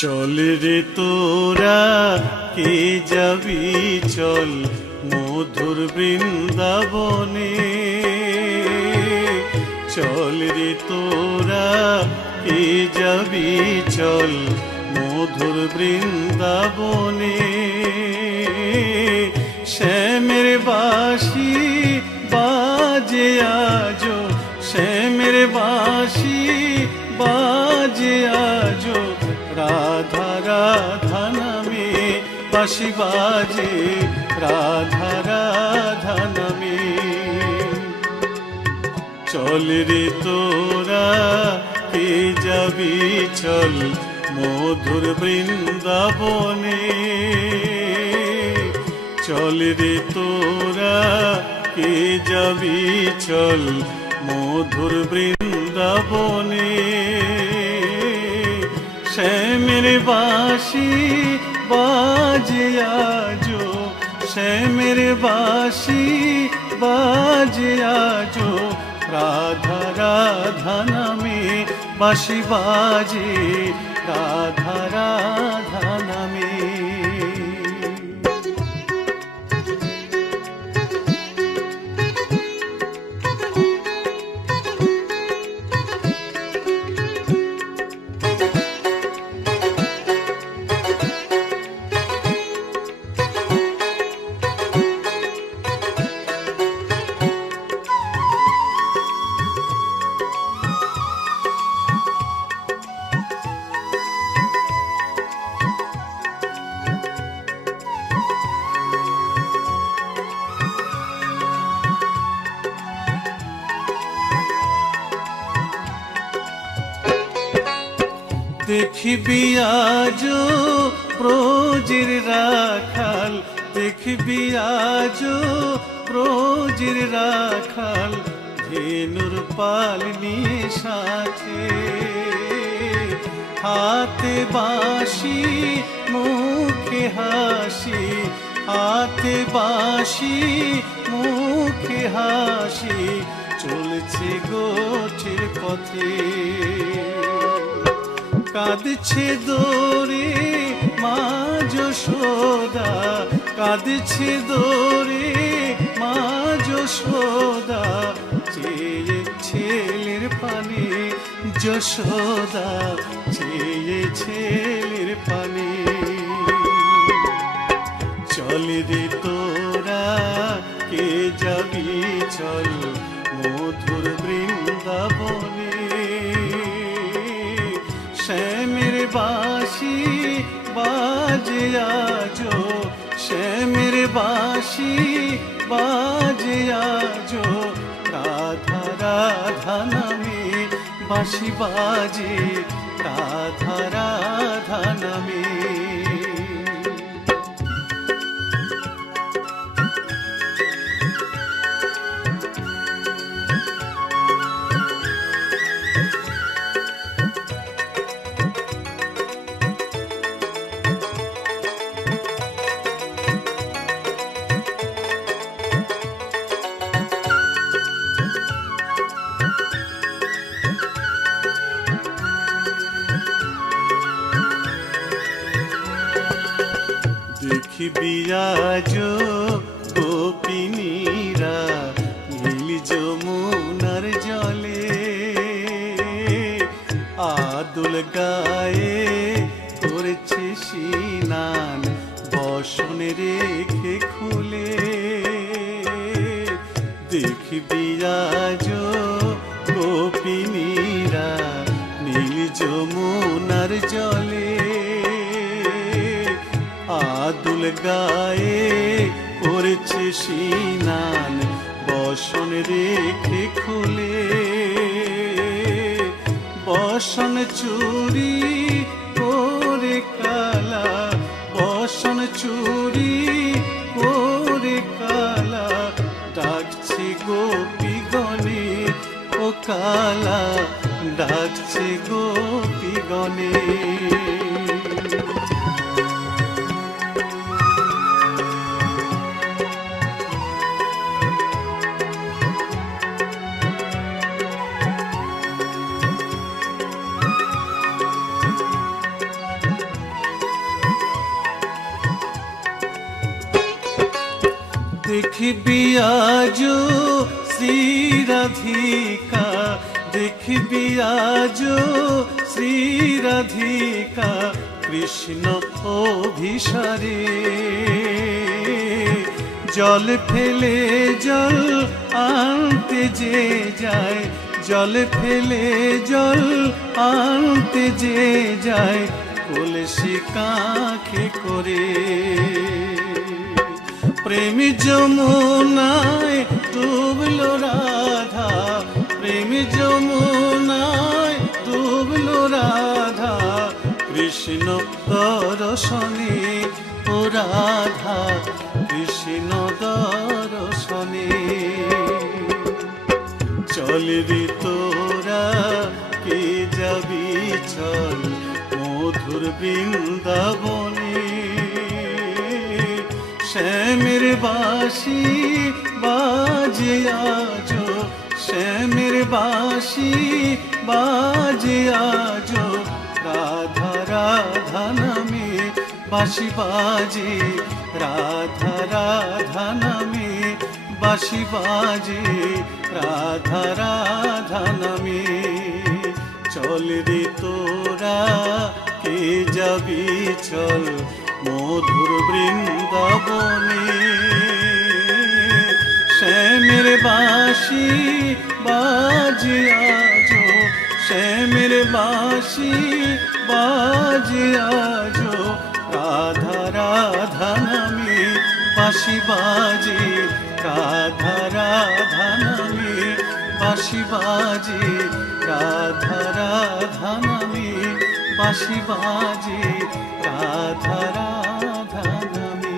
চল রে তোরা কে যাবি চল মধুর বৃন্দাবনে, চল রে তোরা কে যাবি চল মধুর বৃন্দাবনে। শ্যামের বাঁশি বাজে আজো, শ্যামের বাঁশি বাজে আজো, রাধা রাধা নামে বাঁশি বাজে, রাধা রাধা নামে। চল রে তোরা কে যাবি চল মধুর বৃন্দাবনে, চল রে তোরা কে যাবি চল মধুর বৃন্দাবনে। শ্যামের বাঁশি বাজে আজো, শ্যামের বাঁশি বাজে আজো, রাধা রাধা নামে বাঁশি বাজে, রাধা রাধা নামে। দেখবি আজো ব্রজের রাখাল, দেখবি আজো ব্রজের রাখাল, ধেনুর পাল নিয়ে সাথে, হাতে বাঁশি মুখে হাসি, হাতে বাঁশি মুখে হাসি, চলছে গোছের পথে। কাঁদছে দোরে মা যশোদা, কাঁদছে দোরে মা যশোদা, চেয়ে ছেলের পানে যশোদা, চেয়ে ছেলের পানে। চল রে তোরা কে যাবি চল মধুর বৃন্দাবনে। শ্যামের বাঁশি বাজে আজো, শ্যামের বাঁশি বাজে আজো, রাধা রাধা নামে বাঁশি বাজে, রাধা রাধা নামে। দেখবি আজো গোপিনীরা নীল যমুনার জলে, আদুল গায়ে করেছে স্নান বসন রেখে খুলে। দেখবি আজো গোপিনীরা নীল যমুনার জলে, আদুল গায়ে করেছে স্নান বসন রেখে খুলে। বসন চুরি করে কালা, বসন চুরি করে কালা, ডাকছে গোপীগণে ও কালা, ডাকছে গোপীগণে। দেখবি আজো শ্রী রাধিকা, দেখবি আজো শ্রী রাধিকা কৃষ্ণ অভিসারে। জল ফেলে জল আনতে যে যায়, জল ফেলে জল আনতে যে যায় কলসি কাঁখে করে। প্রেম যমুনায় ডুবলো রাধা, প্রেম যমুনায় ডুবলো রাধা কৃষ্ণ দর্শনে। ও রাধা কৃষ্ণ দর্শনে। চল রে তোরা কে যাবি চল মধুর বৃন্দাবনে। শ্যামের বাঁশি বাজে আজো, শ্যামের বাঁশি বাজে আজো রাধা রাধা নামে বাঁশি বাজে, রাধা রাধা নামে বাঁশি বাজে, রাধা রাধা নামে। চল রে তোরা কে যাবি চল মধুর বৃন্দাবনে। শ্যামের বাঁশি বাজে আজো, শ্যামের বাঁশি বাজে আজো রাধা রাধা নামে বাঁশি বাজে, রাধা রাধা নামে বাঁশি বাজে, রাধা রাধা নামে বাঁশি বাজে, রাধা রাধা নামে।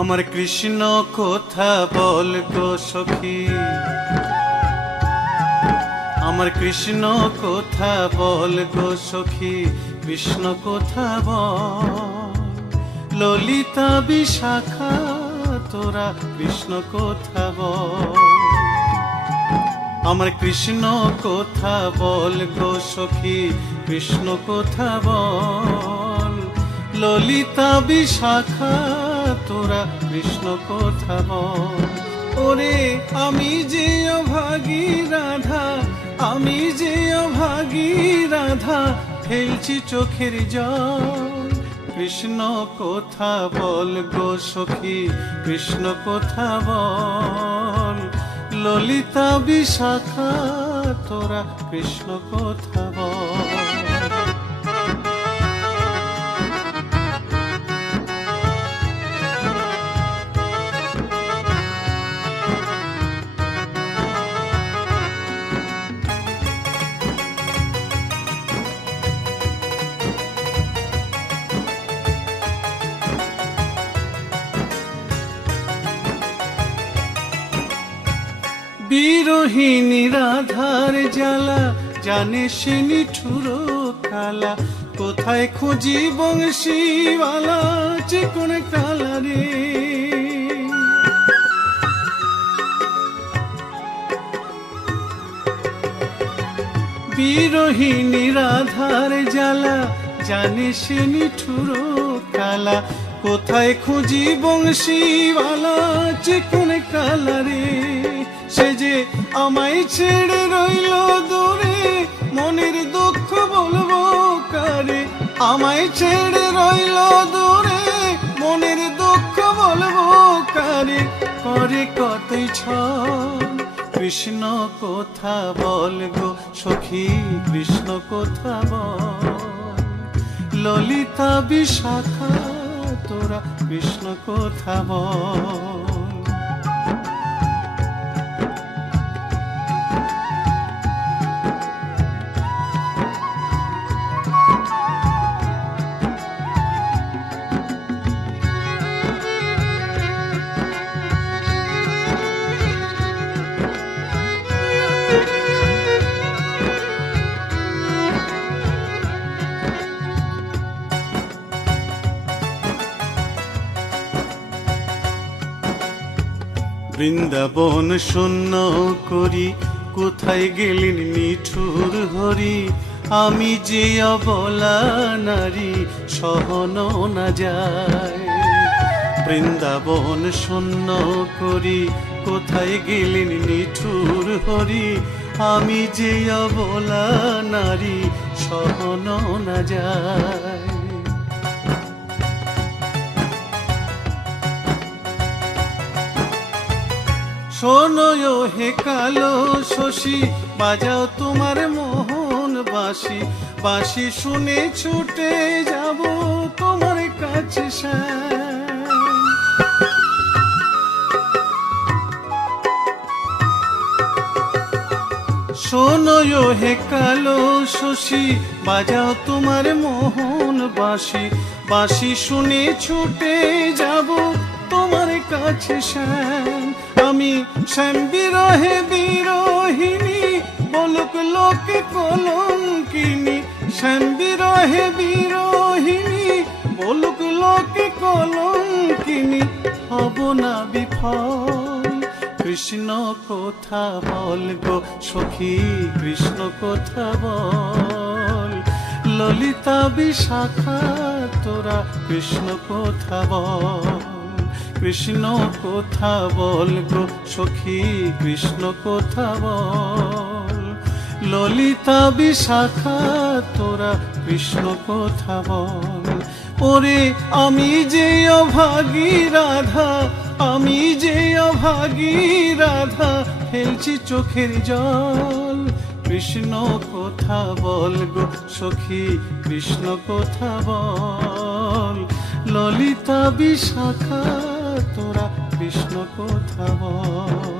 আমার কৃষ্ণ কথা বল গো সখী, আমার কৃষ্ণ কথা বল গো সখী, কৃষ্ণ কথা বল। ললিতা বিশাখা তোরা কৃষ্ণ কথা বল। আমার কৃষ্ণ কথা বল গো সখী, কৃষ্ণ কথা বল। ললিতা বিশাখা তোরা কৃষ্ণ কথা বল। ওরে আমি যে অভাগী রাধা, আমি যে অভাগী রাধা ফেলছি চোখের জল। কৃষ্ণ কথা বল গো সখী, কৃষ্ণ কথা বল। ললিতা বিশাখা তোরা কৃষ্ণ কথা বল। বিরোহিনী রাধার জ্বালা জানে সে নিঠুর কালা। কোথায় খুঁজি বংশীওয়ালা চিকন কালা রে। বিরোহিনী রাধার জ্বালা জানে সে নিঠুর কালা। কোথায় খুঁজি বংশীওয়ালা চিকন কালা রে। সে যে আমায় ছেড়ে রইল দূরে, মনের দুঃখ বলবো কারে। আমায় ছেড়ে রইল দূরে, মনের দুঃখ বলবো কারে। করে কতই ছল কৃষ্ণ কথা বল গো সখী, কৃষ্ণ কথা বল। ললিতা বিশাখা তোরা কৃষ্ণ কথা বল। বৃন্দাবন শূন্য করি কোথায় গেলেন নিঠুর হরি, আমি যে অবলা নারী সহনো না যায়। বৃন্দাবন শূন্য করি কোথায় গেলেন নিঠুর হরি, আমি যে অবলা নারী সহনো না যায়। শোনো হে কালো শশী, বাজাও তোমার মোহন বাঁশি, বাঁশি শুনে ছুটে যাব তোমার কাছে শ্যাম। শোনো হে কালো শশী, বাজাও তোমার মোহন বাঁশি, বাঁশি শুনে ছুটে যাব তোমার কাছে শ্যাম। আমি শ্যাম বিরহে বিরহিনী, বলুক লোকে কলঙ্কিনী। শ্যাম বিরহে বিরহিনী, বলুক লোকে কলঙ্কিনী। হব না বিফল, কৃষ্ণ কথা বল গো সখী, কৃষ্ণ কথা বল। ললিতা বিশাখা তোরা কৃষ্ণ কথা বল, কৃষ্ণ কথা বল গো সখী, কৃষ্ণ কথা বল। ললিতা বিশাখা তোরা কৃষ্ণ কথা বল। ওরে আমি যে অভাগী রাধা, আমি যে অভাগী রাধা, ফেলছি চোখের জল। কৃষ্ণ কথা বল গো সখী, কৃষ্ণ কথা বল। ললিতা বিশাখা তোরা কৃষ্ণ কথা বল।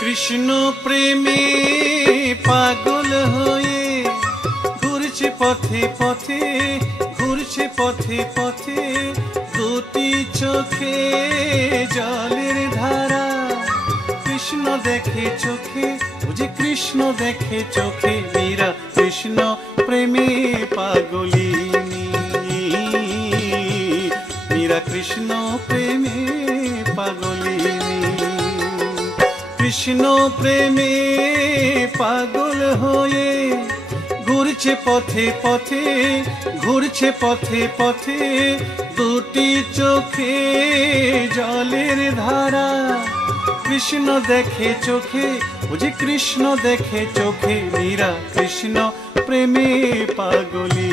কৃষ্ণ প্রেমে পাগল হয়ে ঘুরছে পথে পথে, ঘুরছে পথে পথে। দুটি চোখে জলের ধারা, কৃষ্ণ দেখে চোখে, ও যে কৃষ্ণ দেখে চোখে। মীরা কৃষ্ণ প্রেমে পাগলিনী, মীরা কৃষ্ণ প্রেমে পাগলিনী। কৃষ্ণ প্রেমে পাগল হয়ে ঘুরছে পথে পথে, ঘুরছে পথে পথে। দুটি চোখে জলের ধারা, কৃষ্ণ দেখে চোখে, ও যে কৃষ্ণ দেখে চোখে। মীরা কৃষ্ণ প্রেমে পাগলিনী,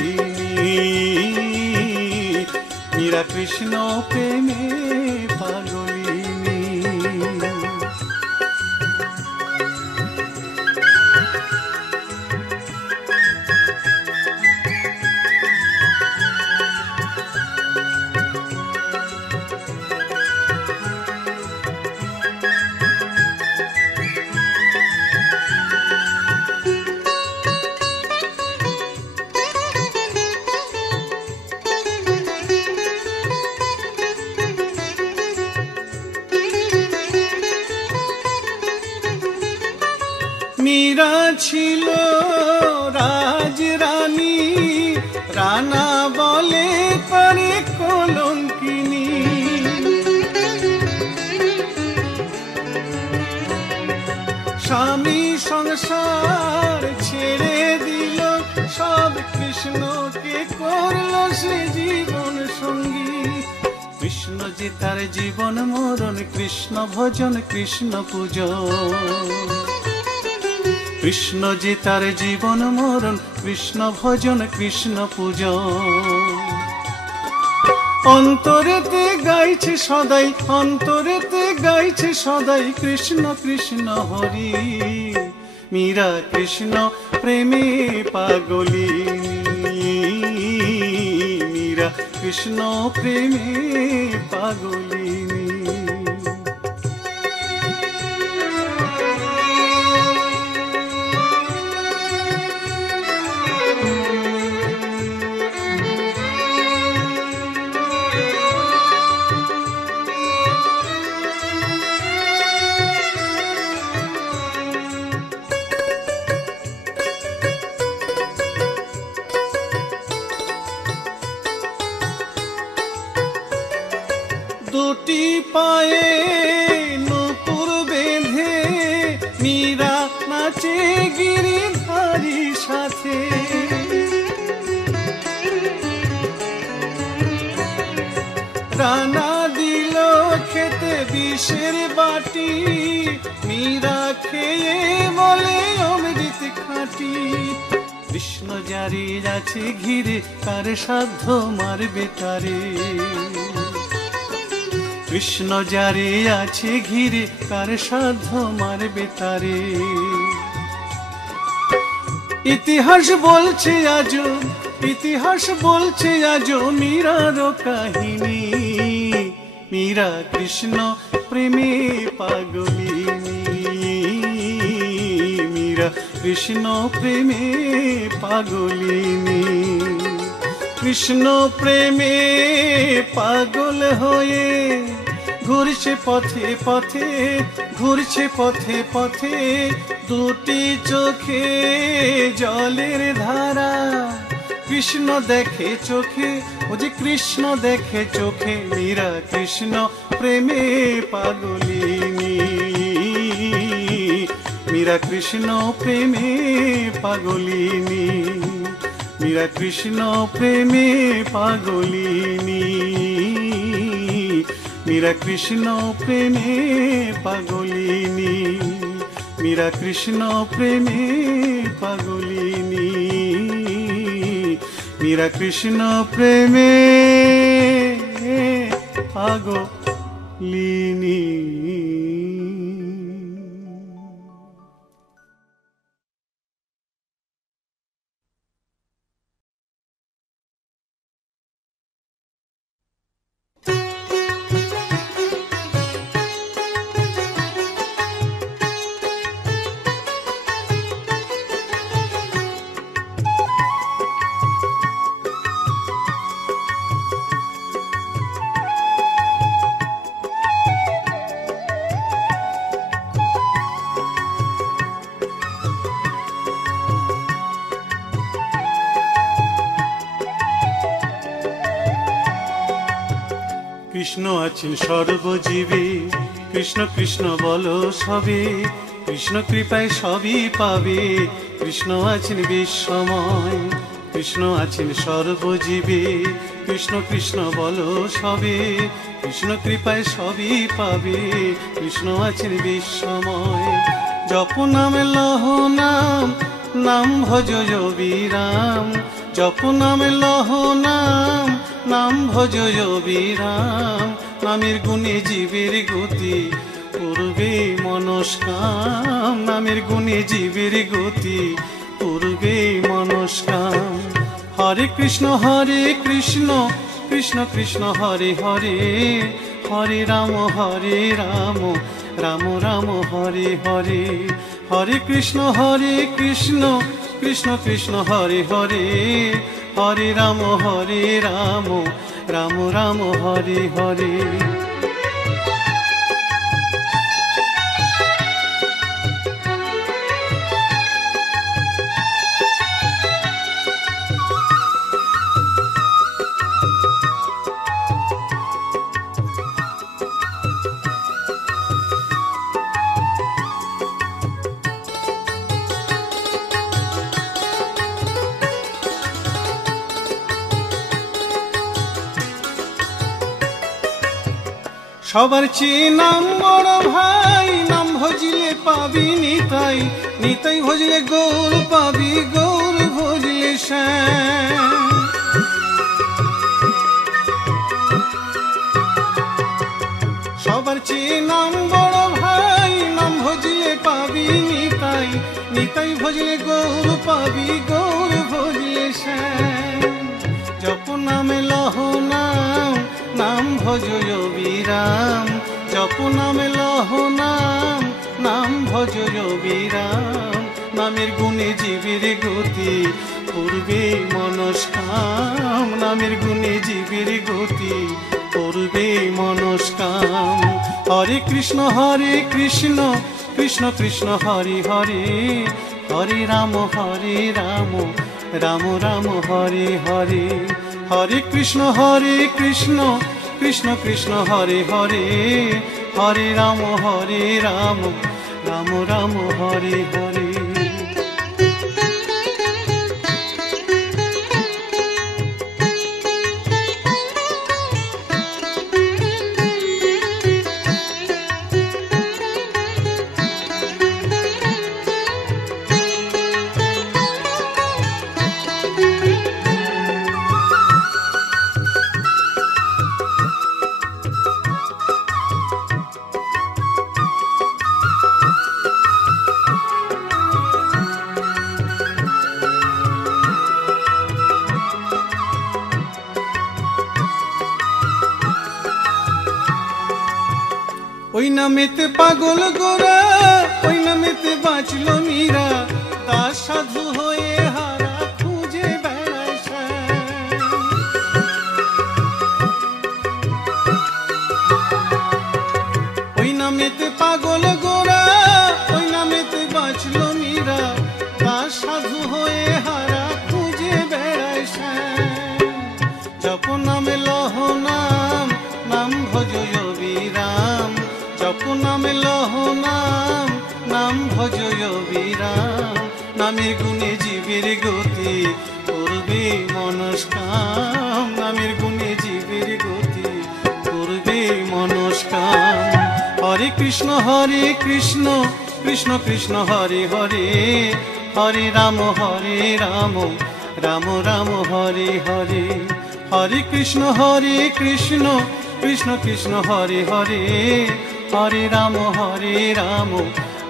মীরা কৃষ্ণ প্রেমে পাগলিনী। মীরা ছিল রাজরানী, রানা বলে করে কলঙ্কিনী। স্বামী সংসার ছেড়ে দিল, সব কৃষ্ণকে করলো সে জীবন সঙ্গী। কৃষ্ণ যে তার জীবন মরণ, কৃষ্ণ ভজন কৃষ্ণ পূজন। কৃষ্ণ যে তার জীবন মরণ, কৃষ্ণ ভজন কৃষ্ণ পূজন। অন্তরেতে গাইছে সদাই, অন্তরেতে গাইছে সদাই কৃষ্ণ কৃষ্ণ হরি। মীরা কৃষ্ণ প্রেমে পাগলিনী, মীরা কৃষ্ণ প্রেমে পাগলিনী। দুটি পায়ে নূপুর বেঁধে মীরা নাচে গিরিধারীর সাথে। রানা দিল খেতে বিষের বাটি, মীরা খেয়ে বলে অমৃত খাঁটি। কৃষ্ণ জারি আছে ঘিরে, কার সাধ্য মারবে তারে। কৃষ্ণ যারে আছে ঘিরে, কার সাধ্য মারবে তারে। ইতিহাস বলছে আজো, ইতিহাস বলছে আজো মীরার কাহিনী। মীরা কৃষ্ণ প্রেমে পাগলিনী, মীরা কৃষ্ণ প্রেমে পাগলিনী। কৃষ্ণ প্রেমে পাগল হয়ে ঘুরছে পথে পথে, ঘুরছে পথে পথে। দুটি চোখে জলের ধারা, কৃষ্ণ দেখে চোখে, ও যে কৃষ্ণ দেখে চোখে। মীরা কৃষ্ণ প্রেমে পাগলিনী, মীরা কৃষ্ণ প্রেমে পাগলিনী, মীরা কৃষ্ণ প্রেমে পাগলিনী, মীরা কৃষ্ণ প্রেমে পাগলিনী, মীরা কৃষ্ণ প্রেমে পাগলিনী, মীরা কৃষ্ণ প্রেমে পাগলিনী। কৃষ্ণ আছেন সর্বজীবে, কৃষ্ণ কৃষ্ণ বলো সবে। কৃষ্ণ কৃপায় সবই পাবে, কৃষ্ণ আছেন বিশ্বময়। কৃষ্ণ আছেন সর্বজীবে, কৃষ্ণ কৃষ্ণ বলো সবে। কৃষ্ণ কৃপায় সবই পাবে, কৃষ্ণ আছেন বিশ্বময়। জপ নাম লহ নাম, নাম ভজ বিরাম। জপ নাম লহ নাম, নাম ভজ বিরাম। নামের গুণে জীবের গতি, পূর্বে মনস্কাম। নামের গুণে জীবের গতি, পূর্বে মনস্কাম। হরে কৃষ্ণ কৃষ্ণ কৃষ্ণ হরে হরে। হরে রাম রাম রাম হরে হরে। হরে কৃষ্ণ কৃষ্ণ কৃষ্ণ হরে হরে। হরে রাম রাম রাম হরে হরে। সবার চেয়ে নাম বড় ভাই, নাম ভজিলে পাবি নিতাই, নিতাই ভজলে গৌর পাবি, গৌর ভজলে শ্যাম। সবার চেয়ে নাম বড় ভাই, নাম ভজিলে পাবি নিতাই, নিতাই ভজলে গৌর পাবি, গৌর ভজলে শ্যাম। জপ নামে লহ নাম, নাম ভজ অবিরাম, জপ নামে লহ নাম, নাম ভজ অবিরাম। নামের গুণে জীবের গতি করবে মনস্কাম, নামের গুণে জীবের গতি করবে মনস্কাম। হরে কৃষ্ণ কৃষ্ণ কৃষ্ণ হরে হরে, হরে রাম রাম রাম হরে হরে। হরে কৃষ্ণ কৃষ্ণ কৃষ্ণ হরে হরে, হরে রাম রাম রাম হরে হরে। ওই নামেতে পাগল গোরা, ওই নামেতে বাঁচল মীরা, দাস সাধু হয়ে হারা খুঁজে বেড়ায় শ্যাম। ওই নামেতে পাগল গোরা, ওই নামেতে বাঁচল মীরা, দাস সাধু হয়ে হারা খুঁজে বেড়ায় শ্যাম। জপ নামে লহ নাম, নাম ভজ অবিরাম, জপ নামে লহ নাম, নাম ভজ অবিরাম। নামের গুণে জীবের গতি করবে মনস্কাম, নামের গুণে জীবের গতি করবে মনস্কাম। হরে কৃষ্ণ কৃষ্ণ কৃষ্ণ হরে হরে, হরে রাম রাম রাম হরে হরে। হরে কৃষ্ণ কৃষ্ণ কৃষ্ণ হরে হরে, হরে রাম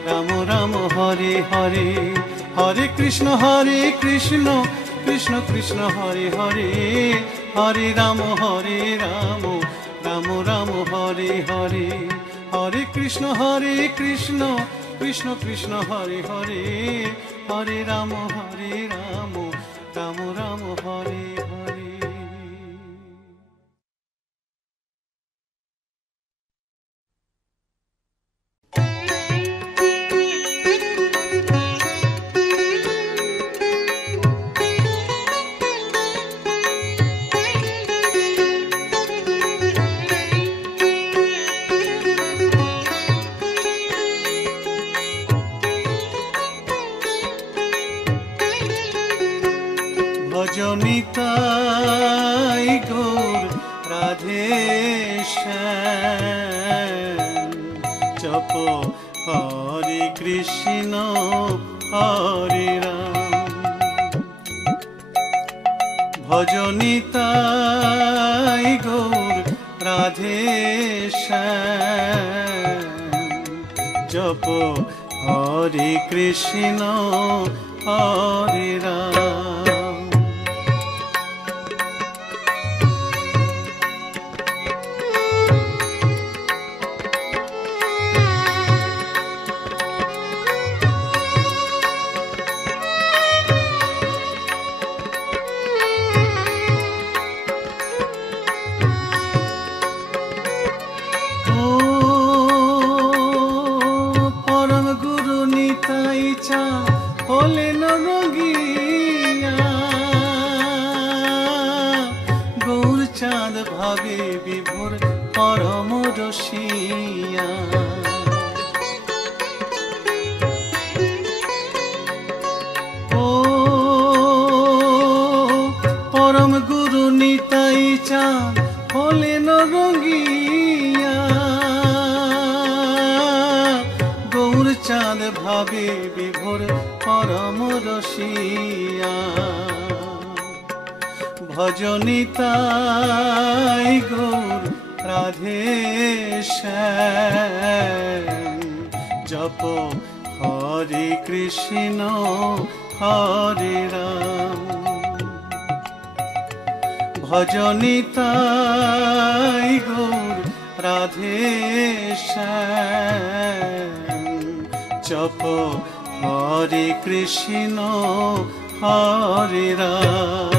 রাম রাম হরে হরে। হরে কৃষ্ণ কৃষ্ণ কৃষ্ণ হরে হরে, হরে রাম রাম রাম হরে হরে। হরে কৃষ্ণ কৃষ্ণ কৃষ্ণ হরে হরে, হরে রাম রাম হরে হরে। ভজনিতাই গৌর রাধে শ্যাম, জপ হরে কৃষ্ণ হরে রাম। ভজনিতাই গৌর রাধে শ্যাম, জপ হরে কৃষ্ণ হরে রাম। হলেন রঙিয়া গৌর চাঁদ ভাবে বিভোর পরম রসিয়া। ও পরম গুরু নিতাই চাঁদ হলেন রঙিয়া, চাঁদ ভাবে বিভোর পরম রসিয়া। ভজনিতাই গৌর রাধে শ্যাম, জপ হরে কৃষ্ণ হরে রাম। ভজনিতাই গৌর রাধে শ্যাম, জপ হরে কৃষ্ণ হরে রাম।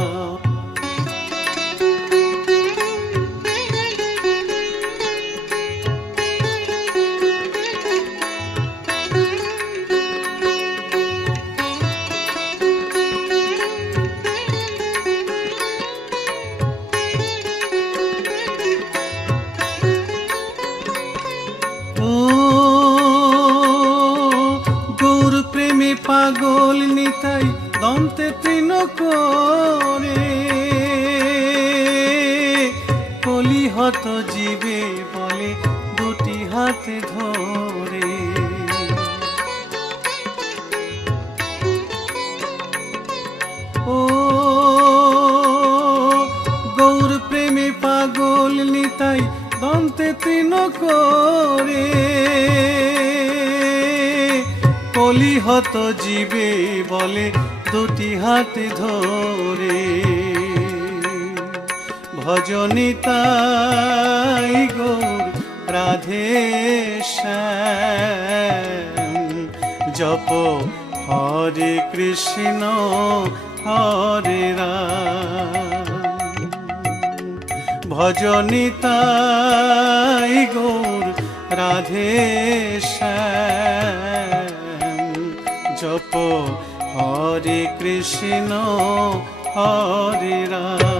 পাগল নিতাই দন্তে তৃণ করে, কলিহত জীবে বলে দুটি হাতে ধরে। ও গৌর প্রেমে পাগল নিতাই দন্তে তৃণ করে, কলিহত জীবে বলে দুটি হাতে ধরে। ভজনিতাই গৌর রাধে শ্যাম, জপ হরে কৃষ্ণ হরে রাম। ভজনিতাই গৌর রাধে শ্যাম, জপ হরে কৃষ্ণ হরে রাম।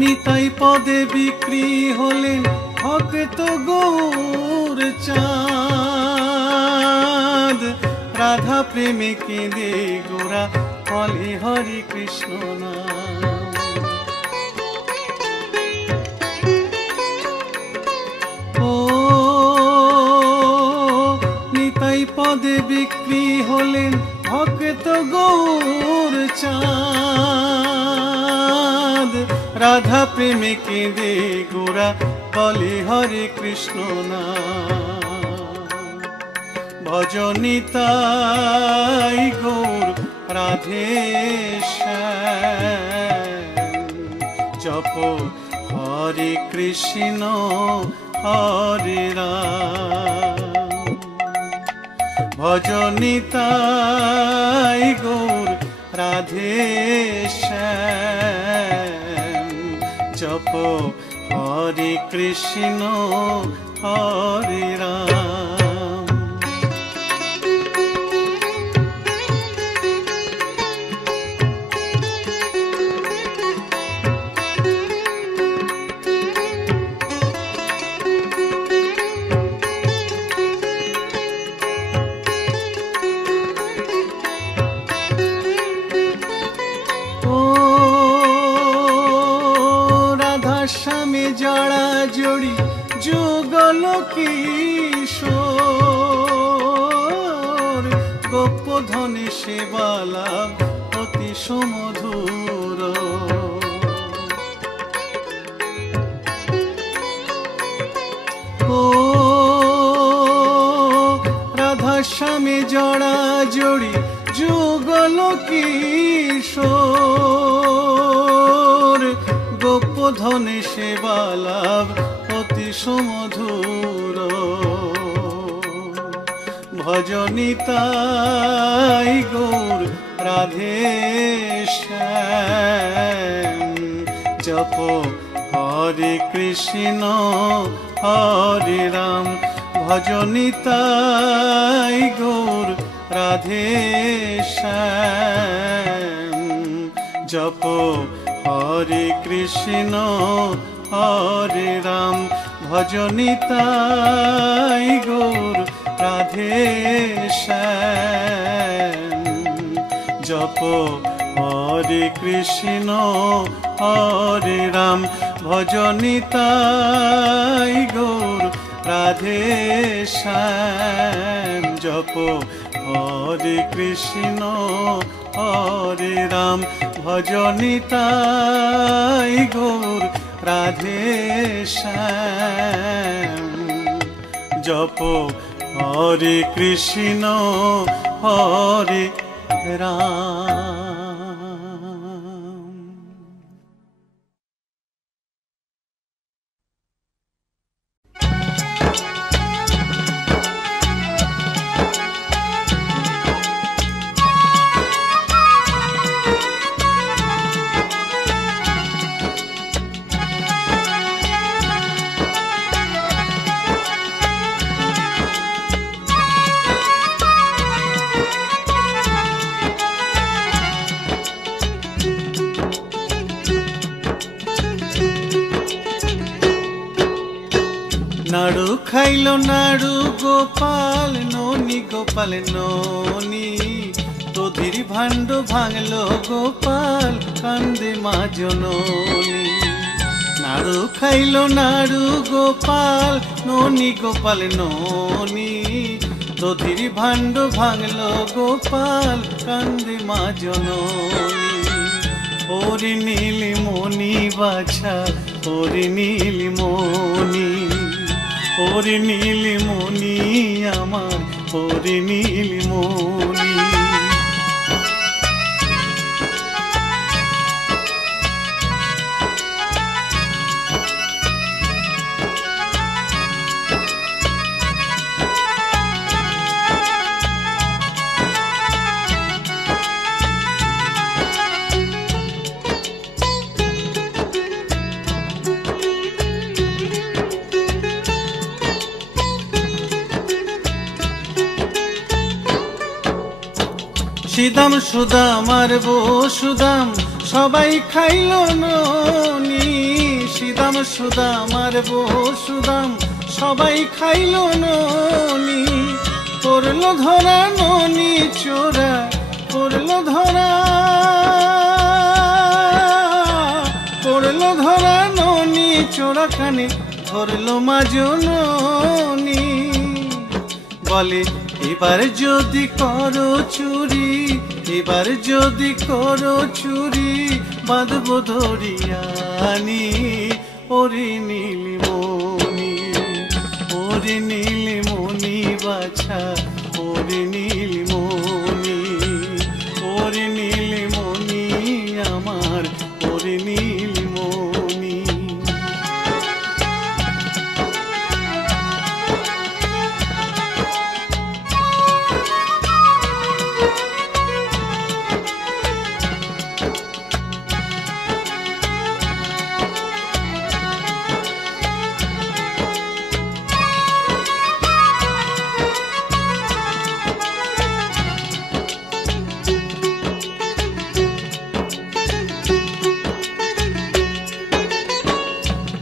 নিতাই পদে বিক্রি হলেন ভক্ত গৌর চাঁদ, রাধা প্রেমে কেঁদে গোরা বলে হরে কৃষ্ণ নাম। ও নিতাই পদে বিক্রি হলেন ভক্ত গৌর চাঁদ, রাধা প্রেমে কেঁদে গোরা বলে হরে কৃষ্ণ নাম। ভজনিতাই গৌর রাধে শ্যাম, জপ হরে কৃষ্ণ হরে রাম। ভজনিতাই গৌর রাধে শ্যাম, জপ হরে কৃষ্ণ হরে রাম। শ্যামে জড়া জড়ি যুগল কিশোর, গোপ ধনে সেবা লাভ অতি সুমধুর। ও রাধা শ্যামে জড়া জড়ি যুগল কিশোর, গোপ ধনে সেবা লাভ অতি সুমধুর। ভজনিতাই গৌর রাধে শ্যাম, জপ হরে কৃষ্ণ হরে রাম। ভজনিতাই গৌর রাধে শ্যাম, জপ হরে কৃষ্ণ হরে রাম ভজ নিতাই গৌর রাধে শ্যাম জপ হরে কৃষ্ণ হরে রাম ভজ নিতাই গৌর রাধে শ্যাম জপ হরে কৃষ্ণ হরে রাম ভজ নিতাই গৌর রাধে শ্যাম জপ হরে কৃষ্ণ হরে রাম। নাড়ু খাইল নাড়ু গোপাল ননি গোপাল ননি তোধির ভাণ্ড ভাঙল গোপাল কান্দে মা জননী নাড়ু খাইল নাড়ু গোপাল ননি গোপাল ননি তোধির ভাণ্ড ভাঙল গোপাল কান্দে মা জননী ওরে নীলমণি বাছা ওরে নীলমণি ওরে নীলমণি আমার ওরে নীলমণি সিদাম সুদাম আর বসুদাম সবাই খাইল ননি সিদাম সুদাম আর বসুদাম সবাই খাইল ননি পড়ল ধরা ননি চোরা পড়ল ধরা পড়ল ধরা ননি চোরা কানে ধরল মা জননী বলে এবার যদি করো চুরি এবার যদি করো চুরি বাঁধব দরিয়ানি ওরে নীলমণি ওরে নীলমণি বাছা ওরে নীলমণি ওরে নীলমণি আমার ওরে নীলমণি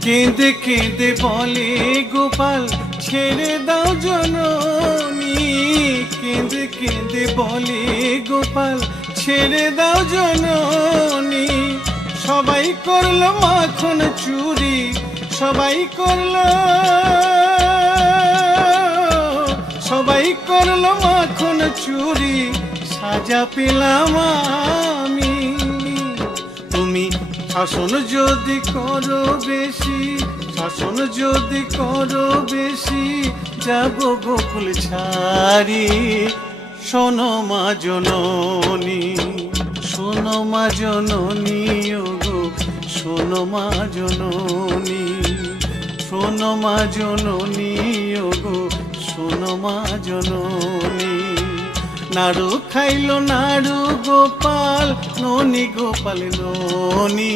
কেঁদে কেঁদে বলে গোপাল ছেড়ে দাও জননী কেঁদে কেঁদে বলে গোপাল ছেড়ে দাও জননী সবাই করলো মাখন চুরি সবাই করলো মাখন চুরি সাজা পেলাম আমি তুমি শাসন যদি করো বেশি শাসন যদি করো বেশি যাব গোকুল ছাড়ি শোনো মা জননী শোনো মা জননী ওগো শোনো মা জননী শোনো মা জননী ওগো শোনো মা জননী নাড়ু খাইল নাড়ু গোপাল ননি গোপাল ননি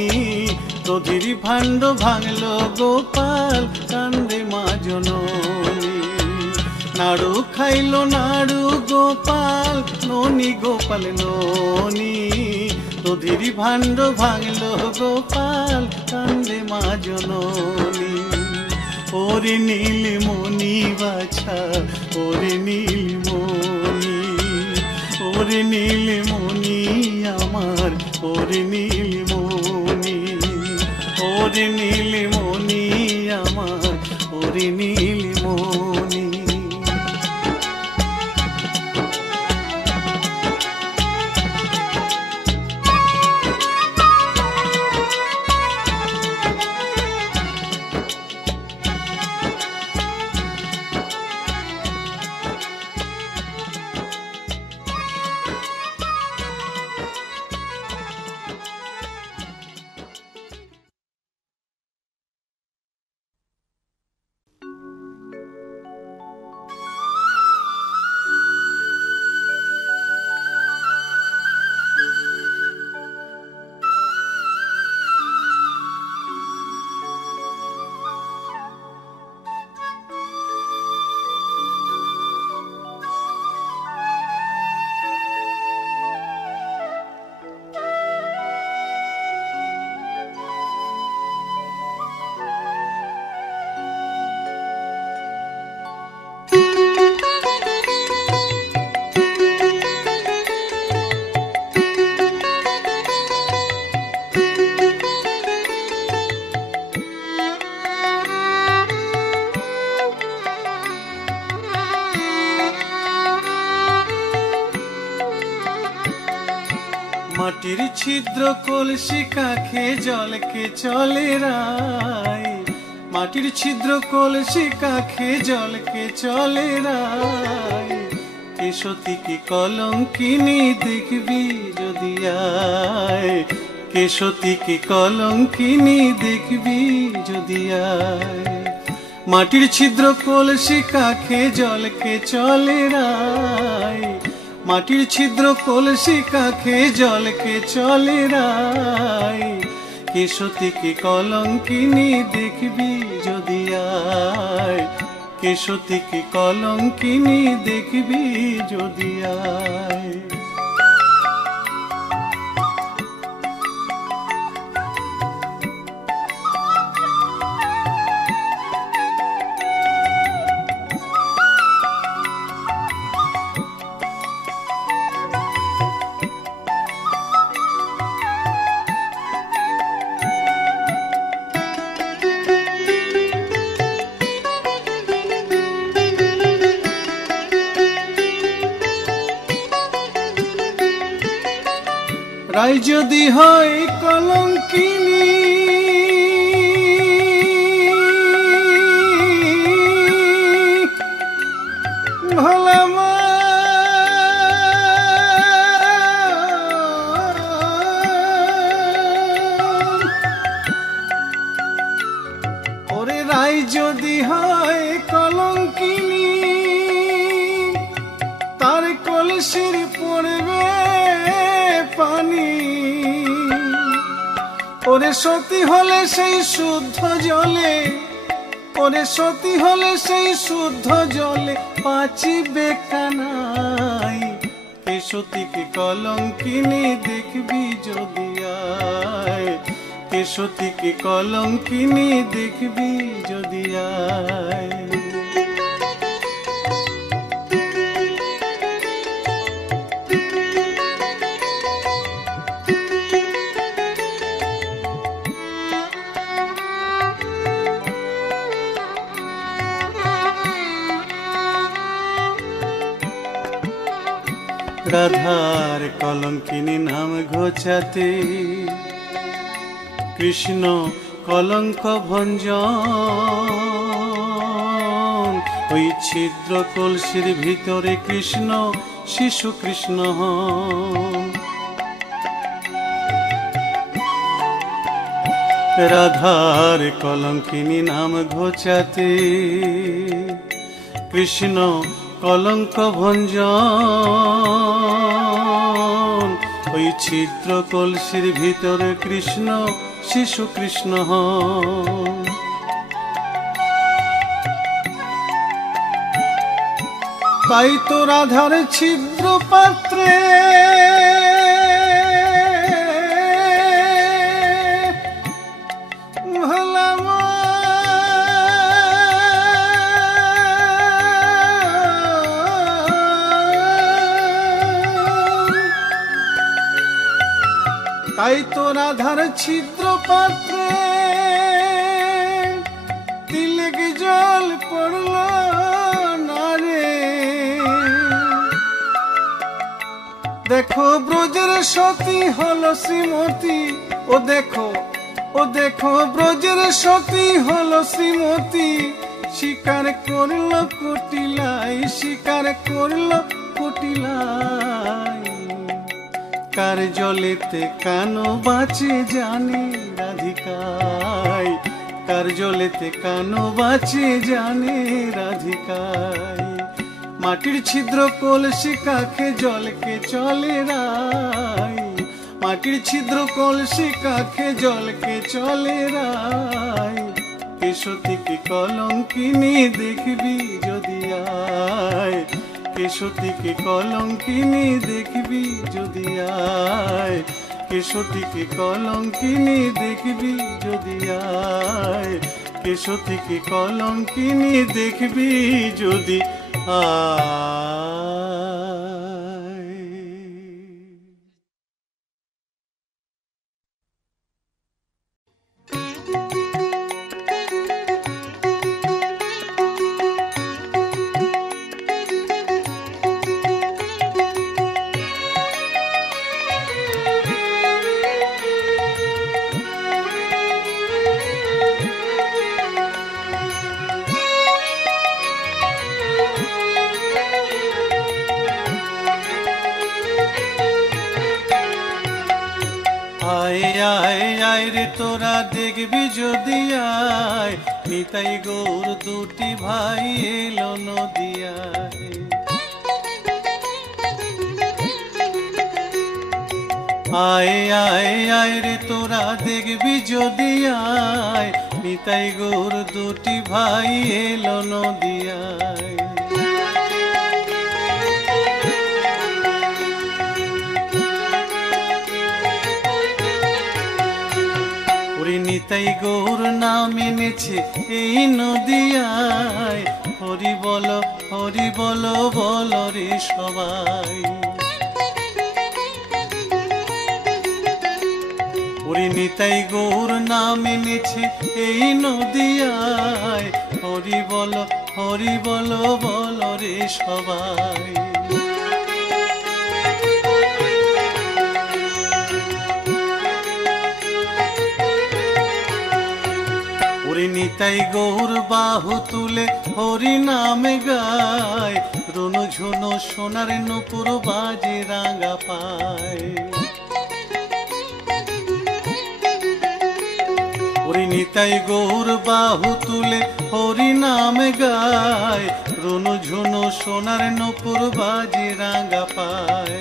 তোধির ভাণ্ড ভাঙল গোপাল কান্দে মা জননী নাড়ু খাইল নাড়ু গোপাল ননি গোপাল ননি দধির ভাণ্ড ভাঙল গোপাল, কান্দে মা জননী। ওরে নীলমণি বাছা, ওরে নীলমণি, ওরে নীলমণি আমার, ওরে নীলমণি, ওরে নীলমণি আমার, ওরে নীলমণি। মাটির ছিদ্র কলসি কাখে জলকে চলে রায়, মাটির ছিদ্র কলসি কাখে জলকে চলে রায়। কেশতী কি কলঙ্কিনী দেখবি যদি আয়, কেশতী কি কলঙ্কিনী দেখবি যদি আয়। মাটির ছিদ্র কলসি কাখে জলকে চলে রায়, মাটির ছিদ্র কলসি কাখে জলকে চলে রায়। কেশতী কি কলঙ্কিনী দেখবি যদি আয়, কেশতী কি কলঙ্কিনী দেখবি যদি আয়। রাই যদি হয় কলঙ্কিনী, ভোলা মা ওরে রাই যদি হয় কলঙ্কিনী, তার কলসির পড়বে পানি। ওরে সতী হলে সেই শুদ্ধ জলে, ওরে সতী হলে সেই শুদ্ধ জলে বাঁচিবে কানাই। কেশতী কি কলঙ্কিনী দেখবি যদি আয়, কেশতী কি কলঙ্কিনী দেখবি যদি আয়। রাধার কলঙ্কিনী নাম ঘোচাতে কৃষ্ণ কলঙ্ক ভঞ্জন। ওই ছিদ্র কলসির ভিতরে কৃষ্ণ শিশু কৃষ্ণ হন। রাধার কলঙ্কিনী নাম ঘোচাতে কৃষ্ণ কলঙ্ক ভঞ্জন। ওই ছিদ্র কলসির ভিতরে কৃষ্ণ শিশু কৃষ্ণ হন। তাই তো রাধার ছিদ্র পাত্রে তাই তো রাধার ছিদ্র পাত্রে তিলক জল পড়ল না রে। দেখো ব্রজের সতী হলো শ্রীমতী, ও দেখো ব্রজের সতী হলো শ্রীমতী, স্বীকার করল কুটিলাই, স্বীকার করল কুটিলাই। কার জলেতে কানো বাঁচে জানে রাধিকায়, কার জলেতে কানো বাঁচে জানে রাধিকায়। মাটির ছিদ্র কলসি কাখে জলকে চলে রাই, মাটির ছিদ্র কলসি কাখে জলকে চলে রাই। কেশতীকে কলঙ্কিনী দেখবি যদি আয়, কেশতীকে কলঙ্কিনী দেখবি যদি আয়, কেশতীকে কলঙ্কিনী দেখবি যদি আয়, কেশতীকে কলঙ্কিনী দেখবি যদি আয়। আয় রে তোরা দেখবি যদি আয়, নিতাই গৌর দুটি ভাই এলো নদিয়ায়। আয় রে তোরা দেখবি যদি আয়, নিতাই গৌর দুটি ভাই এলো নদিয়ায়। নিতাই গৌর নাম এনেছে এই নদিয়ায়, হরি বল বল রে সবাই। ওরে নিতাই গৌর নাম এনেছে এই নদিয়ায়, হরি বল বল রে সবাই। নিতাই গৌর বাহু তুলে হরি নামে গায়, রুনু ঝুনু সোনার নুপুর বাজে রাঙা পায়। ওরে নিতাই গৌর বাহু তুলে হরি নামে গায়, রুনু ঝুনু সোনার নুপুর বাজে রাঙা পায়।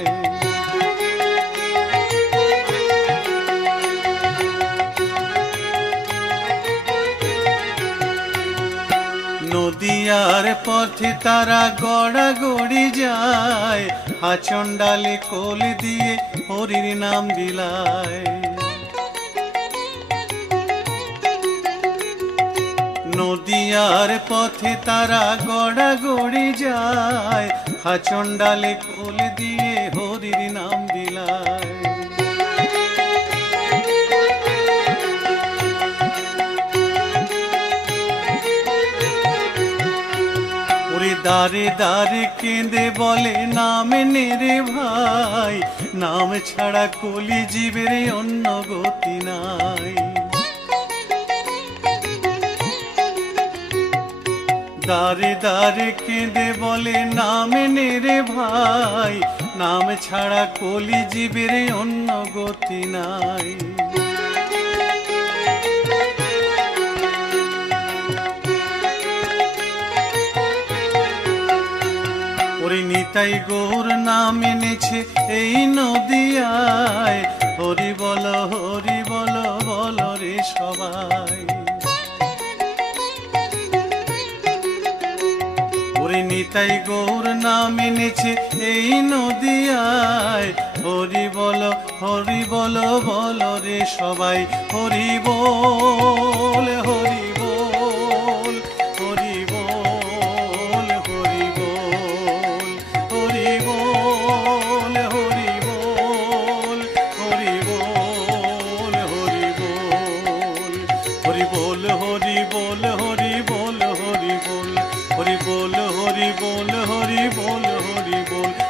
নদিয়ার পথে তারা গড়াগড়ি যায়, হাচন্ডালে কোল দিয়ে হরির নাম বিলায়। নদিয়ার পথে তারা গড়াগড়ি যায়, হাচন্ডালে কোল দিয়ে হরির নাম বিলায়। দারে দারে কেঁদে বলে নাম নে রে ভাই, নাম ছাড়া কলি জীবের অন্য গতি নাই। দারে দারে কেঁদে বলে নাম নে রে ভাই, নাম ছাড়া কলি জীবের অন্য গতি নাই। নিতাই গৌর নাম এনেছে এই নদিয়ায়, হরি বল বল রে সবাই। ওরে নিতাই গৌর নাম এনেছে এই নদিয়ায়, হরি বল বল রে সবাই। হরি বল হরি বল, হরি বল হরি বল, হরি বল হরি বল, হরি বল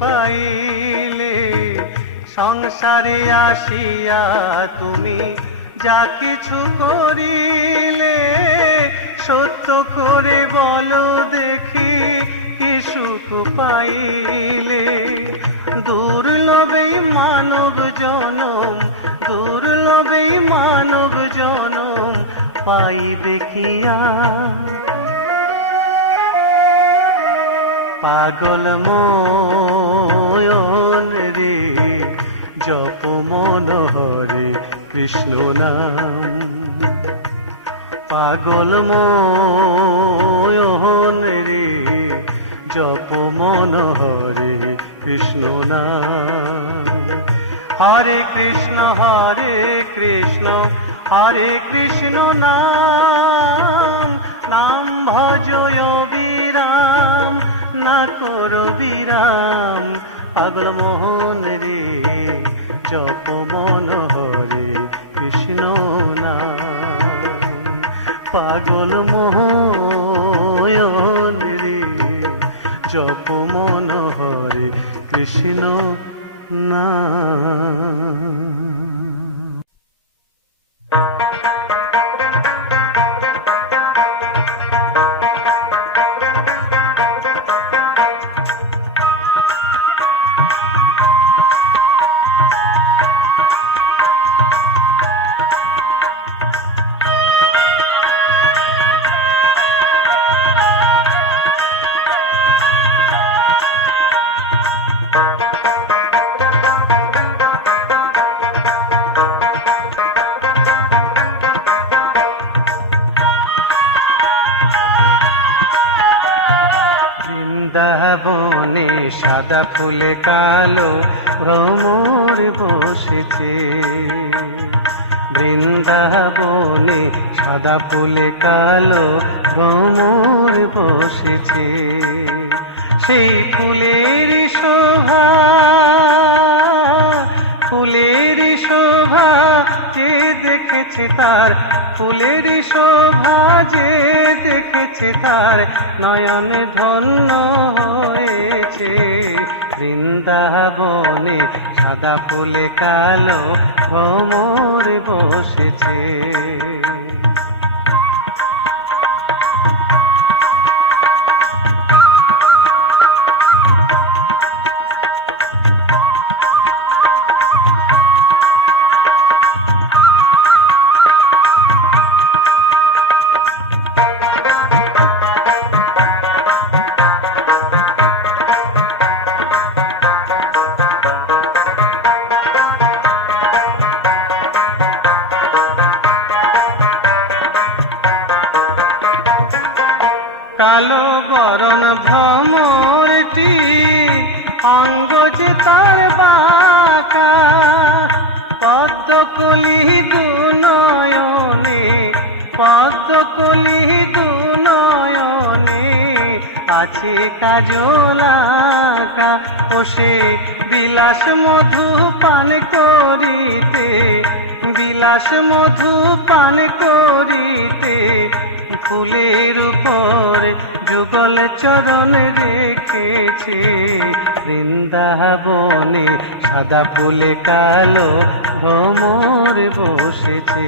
পাইলে, সংসারে আসিয়া তুমি যা কিছু করিলে, সত্য করে বলো দেখি কি সুখ পাইলে। দুর্লভেই মানব জনম, দুর্লভেই মানব জনম পাইবে কিয়া। পাগল ময়ন রে জপ মন হরে কৃষ্ণ নাম। পাগল ময়ন রে জপ মন হরে কৃষ্ণ নাম। হরে কৃষ্ণ হরে কৃষ্ণ নাম, নাম ভজয় বিরাম না করো বিরাম। পাগল মোহন রে জপ মন হরে কৃষ্ণ নাম। পাগল মোহন রে জপ মন হরে কৃষ্ণ নাম। বৃন্দাবনে সাদা ফুলে কালো ভ্রমর বসেছে, বৃন্দাবনে সাদা ফুলে কালো ভ্রমর বসেছে। সেই ফুলের শোভা, ফুলের শোভা যে দেখেছে তার, ফুলের শোভা যে দেখেছে তার নয়ন ধন্য হয়েছে। বৃন্দাবনে সাদা ফুলে কালো ভ্রমর বসেছে। কালো বরণ ভ্রমরটি অঙ্গ যে তার বাঁকা, পদ্মকলি দুনয়নে, পদ্মকলি দুনয়নে আছে কাজল আঁকা। ও সে বিলাস মধু পান করিতে, বিলাস মধু পান করিতে ফুলের উপর যুগল চরণ রেখেছে। বৃন্দাবনে সাদা ফুলে কালো ভ্রমর বসেছে।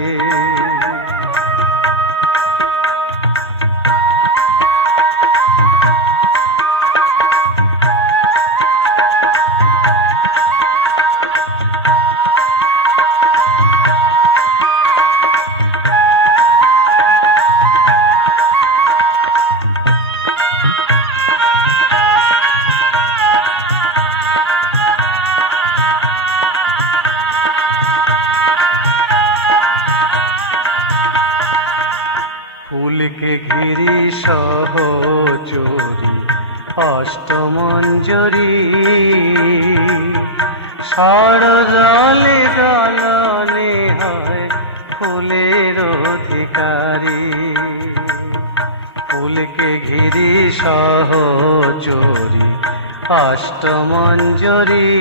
ফুলকে ঘিরি সহচরী অষ্টমঞ্জরী, সরজলে দলনে হয় ফুলের অধিকারী। ফুলকে ঘিরি সহচরী অষ্টমঞ্জরী,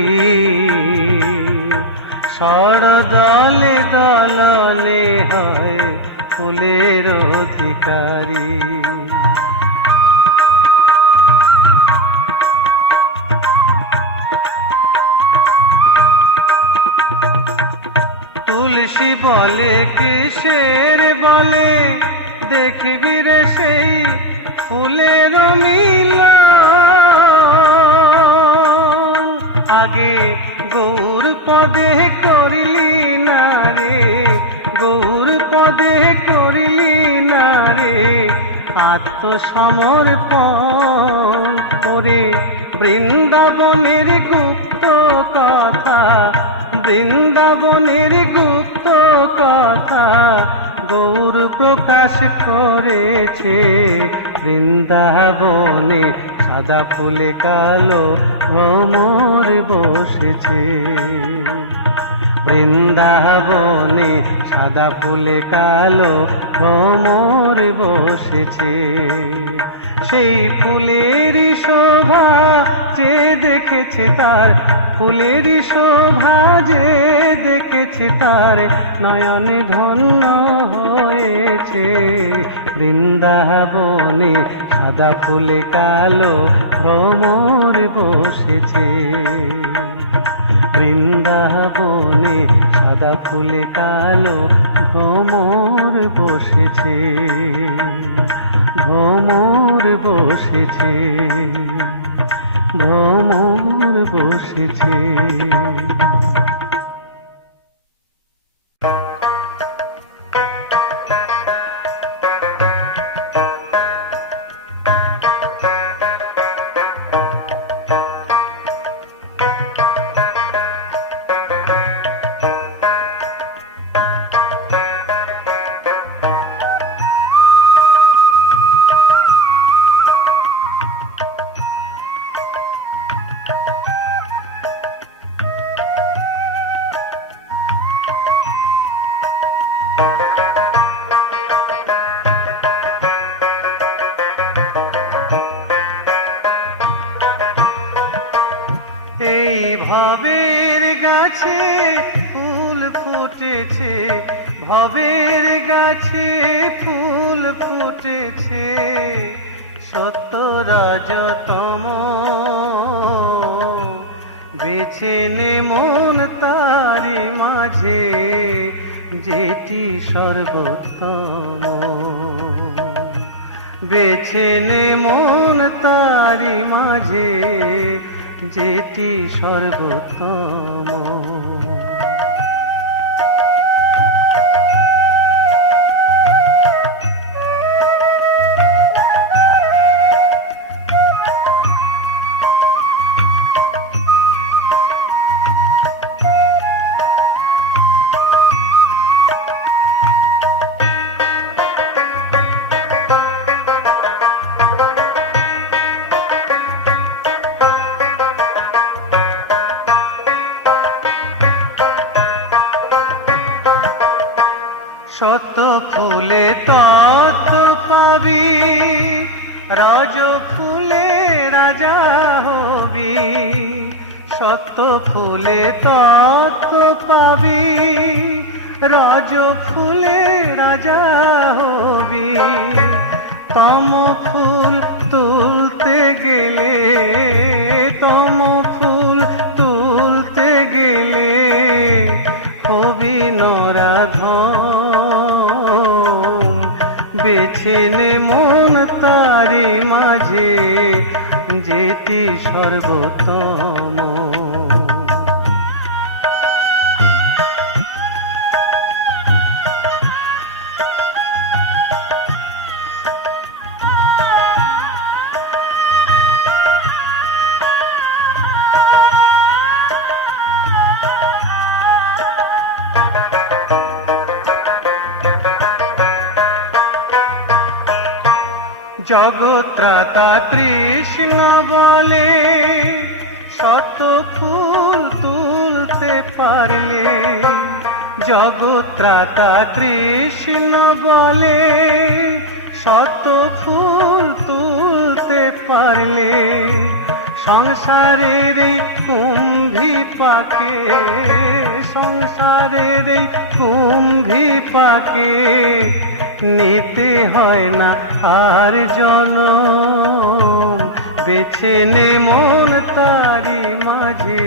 সরদলে দলনে হয় ফুলের অধিকারী। তুলসী বলে কিসের বলে, দেখবি রে সেই ফুলের মিলন। আগে গৌর পদে করিলি না রে, গৌর পদে করিলি না রে আত্মসমর্পণ করে। বৃন্দাবনের গুপ্ত কথা, বৃন্দাবনের গুপ্ত কথা গৌর প্রকাশ করেছে। বৃন্দাবনে সাদা ফুলে কালো ভ্রমর বসেছে, বৃন্দাবনে সাদা ফুলে কালো ভ্রমর বসেছে। সেই ফুলের শোভা যে দেখেছে তার, ফুলের শোভা যে দেখেছে তার নয়ন ধন্য হয়েছে। বৃন্দাবনে সাদা ফুলে কালো ভ্রমর বসেছে, বৃন্দাবনে সাদা ফুলে কালো ভ্রমর বসেছে, ভ্রমর বসেছে, ভ্রমর বসেছে। ভবের গাছে ফুল ফুটেছে, ভবের গাছে ফুল ফুটেছে, সত্য রজতম বেছে নে মন তারি মাঝে, যেটি সর্বোত্তম বেছে নে মন তারি মাঝে, যেটি সর্বোত্তম। শত ফুলে তত পাবি, রজ ফুলে রাজা হবি, শত ফুলে তত পাবি, রজ ফুলে রাজা হবি। তম ফুল তুলতে গেলে, তম ফুল তুলতে গেলে হবি নরাধম, বেছে নে মন তারি মাঝে, যেটি সর্বোত্তম। জগত্রাতা কৃষ্ণ বলে, শত ফুল তুলতে পারলে, জগত্রাতা কৃষ্ণ বলে, শত ফুল তুলতে পারলে, সংসারের কুম্ভি পাকে, সংসারের কুম্ভি পাকে নিতে হয় না আর জনম, বেছে নে মন তারি মাঝে,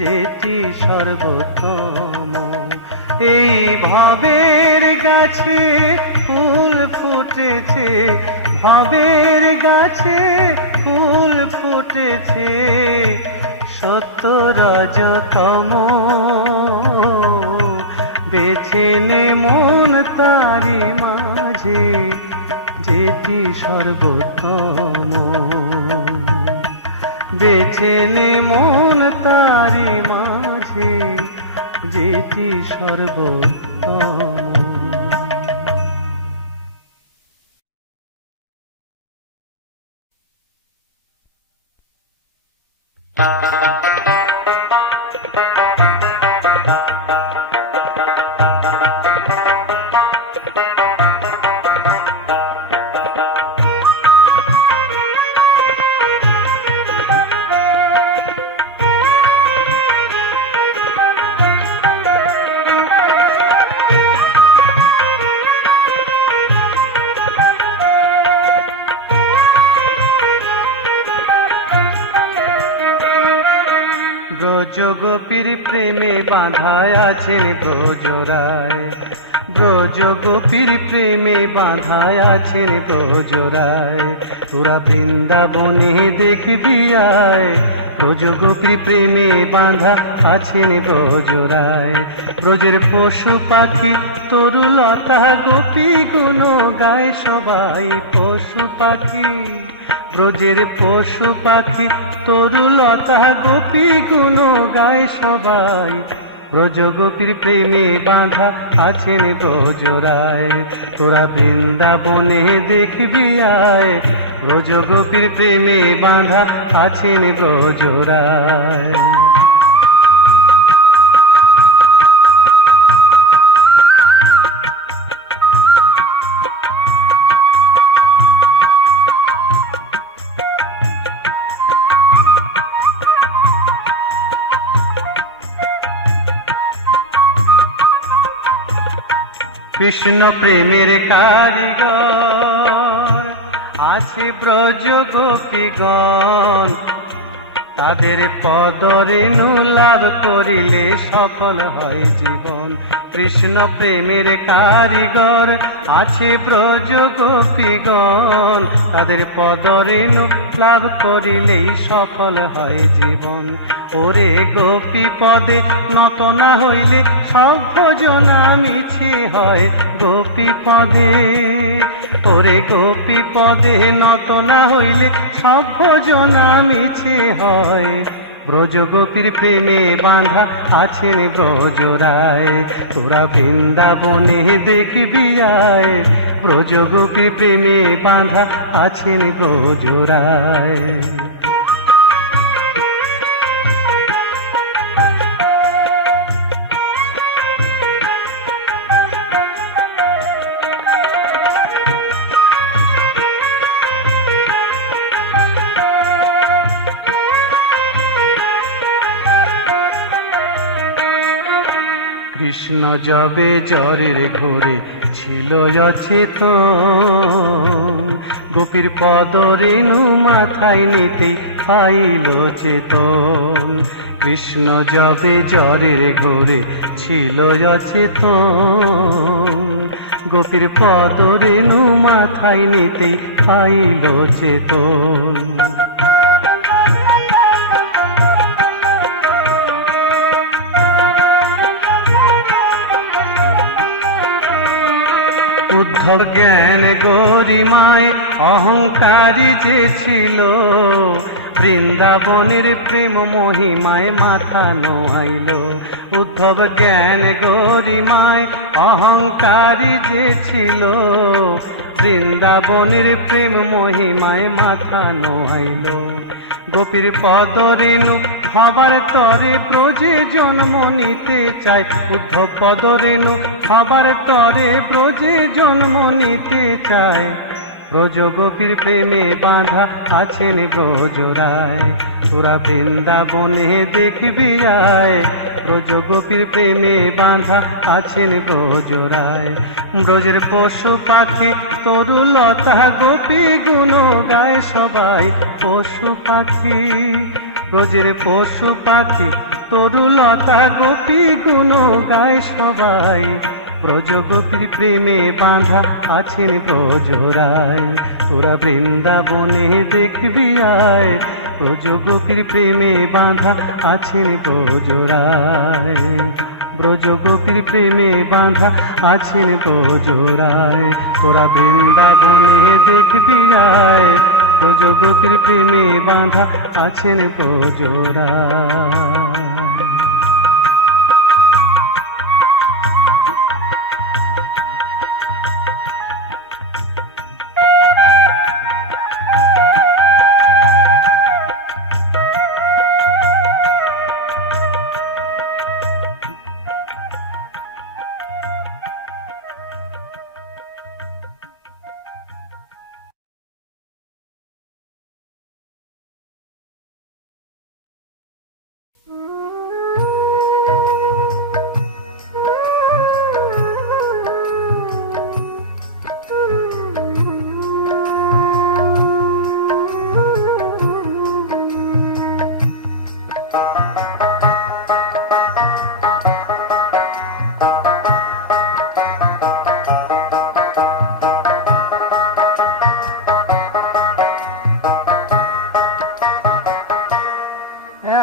যেটি সর্বোত্তম, এই ভবের গাছে ফুল ফুটেছে, ভবের গাছে ফুল ফুটেছে, সত্য রজতম বেছে নে মন তারি মাঝে, যেটি সর্বোত্তম। বেছে নে মন তারি মাঝে, যেটি সর্বোত্তম। ব্রজগোপীর প্রেমে বাঁধায় আছেন ব্রজরায়, ব্রজগোপীর প্রেমে বাঁধায় আছেন ব্রজরায়, তোরা বৃন্দাবনে দেখবি আয়, ব্রজগোপীর প্রেমে বাঁধা আছেন ব্রজরায়। ব্রজের পশু পাখি তরুলতা গোপী গুণ গায় সবাই, পশু পাখি ব্রজের পশু পাখি তরুলতা গোপী গুণ গায় সবাই, ব্রজগোপীর প্রেমে বাঁধা আছেন ব্রজরায়, তোরা বৃন্দাবনে দেখবি আয়, ব্রজগোপীর প্রেমে বাঁধা আছেন ব্রজরায়। কৃষ্ণ প্রেমের কারিগর আছে ব্রজ গোপীগণ, তাদের পদরেণু লাভ করিলে সফল হয় জীবন। কৃষ্ণ প্রেমের কারিগর আছে ব্রজ গোপীগণ, তাদের পদরেণু লাভ করিলেই সফল হয় জীবন। ওরে গোপী পদে নত না হইলে সব ভজনা মিছে হয়, গোপী পদে ওরে গোপী পদে নত না হইলে সব ভজনা মিছে হয়, ব্রজগোপীর প্রেমে বাঁধা আছেন ব্রজরায়, তোরা বৃন্দাবনে দেখবি আয়, ব্রজগোপীর প্রেমে বাঁধা আছেন ব্রজরায়। কৃষ্ণ যবে জ্বরের ঘোরে ছিল অচেতন, গোপীর পদরেণু মাথায় নিতে পাইল চেতন। কৃষ্ণ যবে জ্বরের ঘোরে ছিল অচেতন, গোপীর পদরেণু মাথায় নিতে পাইল চেতন। উদ্ধব জ্ঞান গরিমায় অহংকারী যে ছিল, বৃন্দাবনের প্রেম মহিমায় মাথা নোয়াইল। উদ্ধব জ্ঞান গরিমায় অহংকারী যে ছিল, বৃন্দাবনের প্রেম মহিমায় মাথা নোয়াইল। গোপীর পদরেণু হবার তরে ব্রজে জন্ম নিতে চায়, উদ্ধব পদরেণু হবার তরে ব্রজে জন্ম নিতে চায়, ব্রজগোপীর প্রেমে বাঁধা আছেন ব্রজরায়, তোরা বৃন্দাবনে দেখবি আয়, ব্রজগোপীর প্রেমে বাঁধা আছেন ব্রজরায়। ব্রজের পশু পাখি তরুলতা গোপী গুণ গায় সবাই, পশু পাখি ব্রজের পশু পাখি তরুলতা গোপী গুণ গায় সবাই। ব্রজ গোপীর প্রেমে বাঁধা আছেন ব্রজরায়, তোরা বৃন্দাবনে দেখবি আয়। ব্রজ গোপীর প্রেমে বাঁধা আছেন ব্রজরায়, ব্রজ গোপীর প্রেমে বাঁধা আছেন ব্রজরায়, তোরা বৃন্দাবনে দেখবি আয়। ব্রজ গোপীর প্রেমে বাঁধা আছেন ব্রজরায়।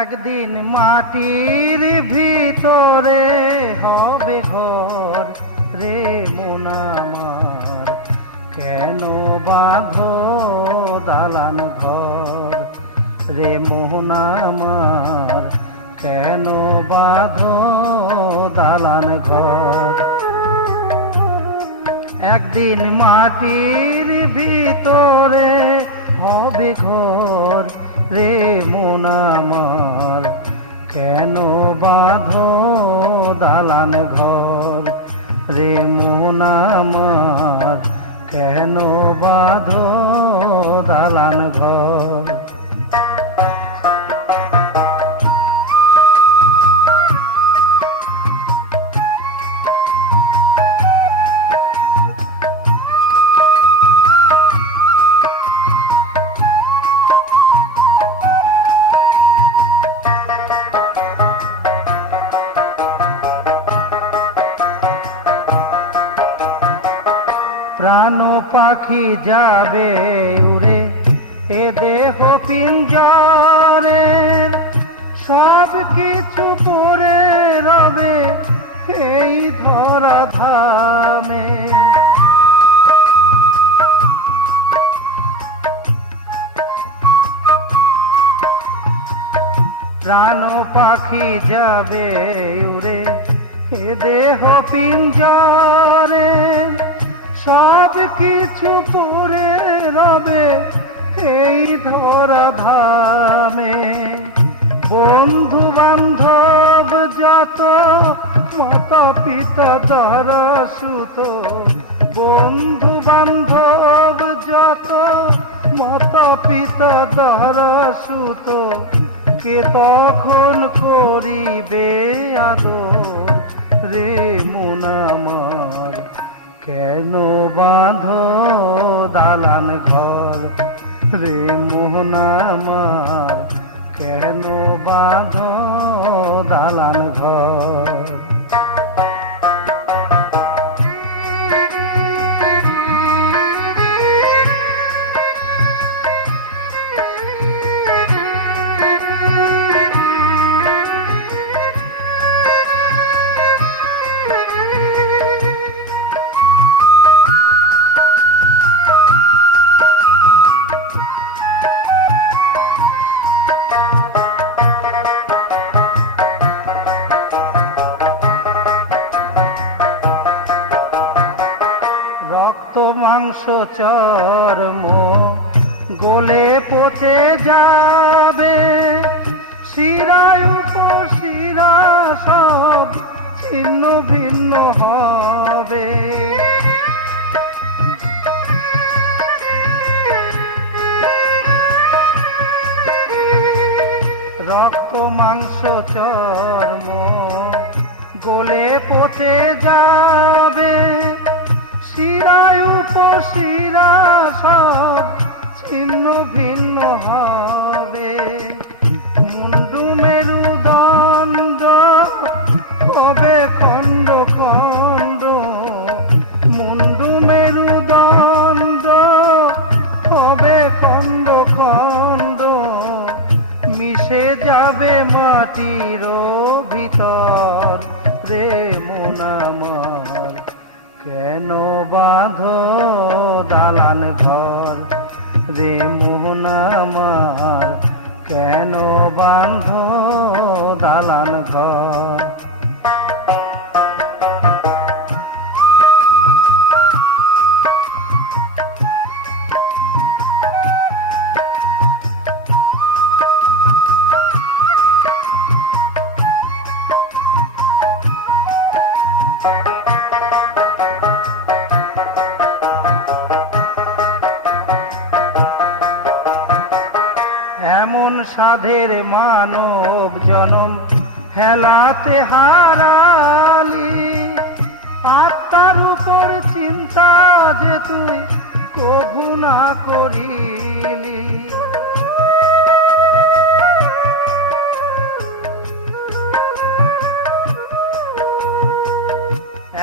একদিন মাটির ভিতরে হবে ঘর রে মন আমার, কেন বাঁধো দালান ঘর রে মন আমার, কেন বাঁধো দালান ঘর। একদিন মাটির ভিতরে হবে ঘর রে মন আমার, কেন বাঁধো দালান ঘর রে মন আমার, কেন বাঁধো দালান ঘর। প্রাণ পাখি যাবে উড়ে এ দেহ পিঞ্জরে, সব কিছু পড়ে রবে এই ধরা ধামে। প্রাণ পাখি যাবে উড়ে এ দেহ পিঞ্জরে, সব কিছু পড়ে রবে এই ধরা ধামে। বন্ধু বান্ধব যত মাতা পিতা দ্বারা সুত, বন্ধু বান্ধব যত মাতা পিতা দ্বারা সুত, কে তখন করিবে আদর রে মন আমার, কেন বাঁধো দালান ঘর রে মন আমার, কেন বাঁধো দালান ঘর। রক্ত মাংস চর্ম গলে পচে যাবে, শিরায় উপশিরা সব ছিন্ন ভিন্ন হবে। রক্ত মাংস চর্ম গলে পচে যাবে, শিরায় উপশিরা সব ছিন্ন ভিন্ন হবে। মেরুদণ্ড হবে খণ্ড খণ্ড, মুন্ডু মেরুদণ্ড হবে খণ্ড খণ্ড, মিশে যাবে মাটির ভিতর রে মন আমার। কেন বাঁধো দালান ঘর রে মন আমার, কেন বাঁধো দালান ঘর। এমন সাধের মানব জনম হেলাতে হারালি, আত্মার উপর চিন্তা যে তুই কভু না করিলি।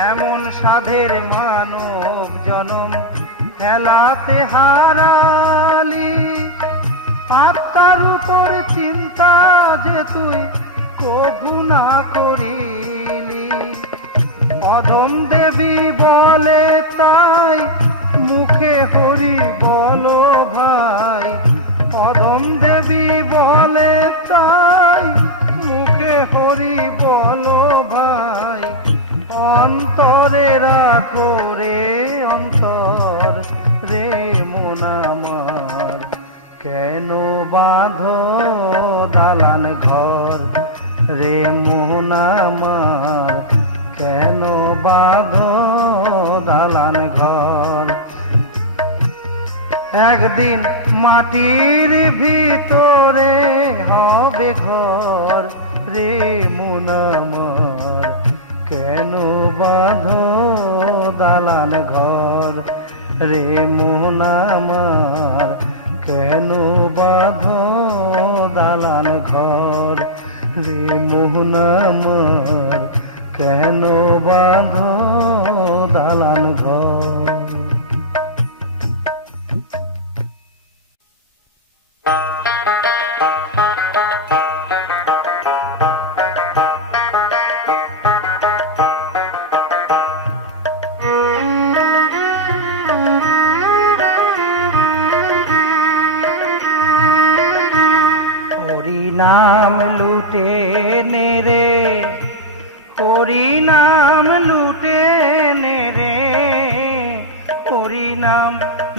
এমন সাধের মানব জনম হেলাতে হারালি, আত্মার উপর চিন্তা যে তুই কভু না করিলি। অধম দেবী বলে তাই মুখে হরি বলো ভাই, অধম দেবী বলে তাই মুখে হরি বলো ভাই। অন্তরে রাখো রে অন্তর রে মন আমার, কেন বাঁধো দালান ঘর রে মন আমার, কেন বাঁধো দালান ঘর। একদিন মাটির ভিতরে হবে ঘর রে মন আমার, কেন বাঁধো দালান ঘর রে মন আমার, কেন বাঁধো দালান ঘর রে মন আমার, কেন বাঁধো দালান ঘর। নাম লুটে নে রে, হরি নাম লুটে নে রে, হরি নাম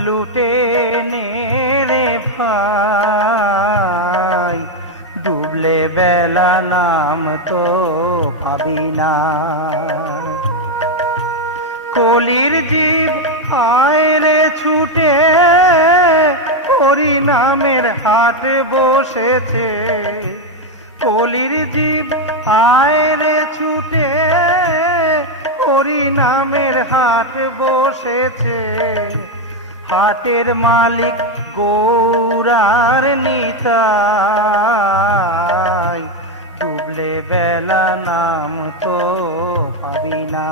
লুটে নে রে ভাই। ডুবলে বেলা নাম তো পাবি না, কলির জীব আয় রে ছুটে, হরি নামের হাট বসেছে। কলির জীব আয় রে ছুটে, হরি নামের হাট বসেছে। হাটের মালিক গৌরার নিতাই, ডুবলে বেলা নাম তো পাবি না।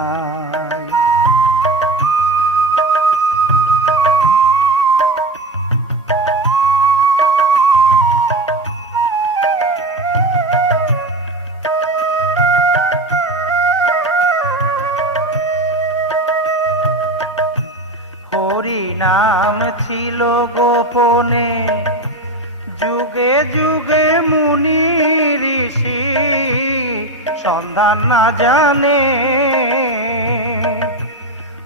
নাম ছিল গোপনে, যুগে যুগে মুনি ঋষি সন্ধান না জানে।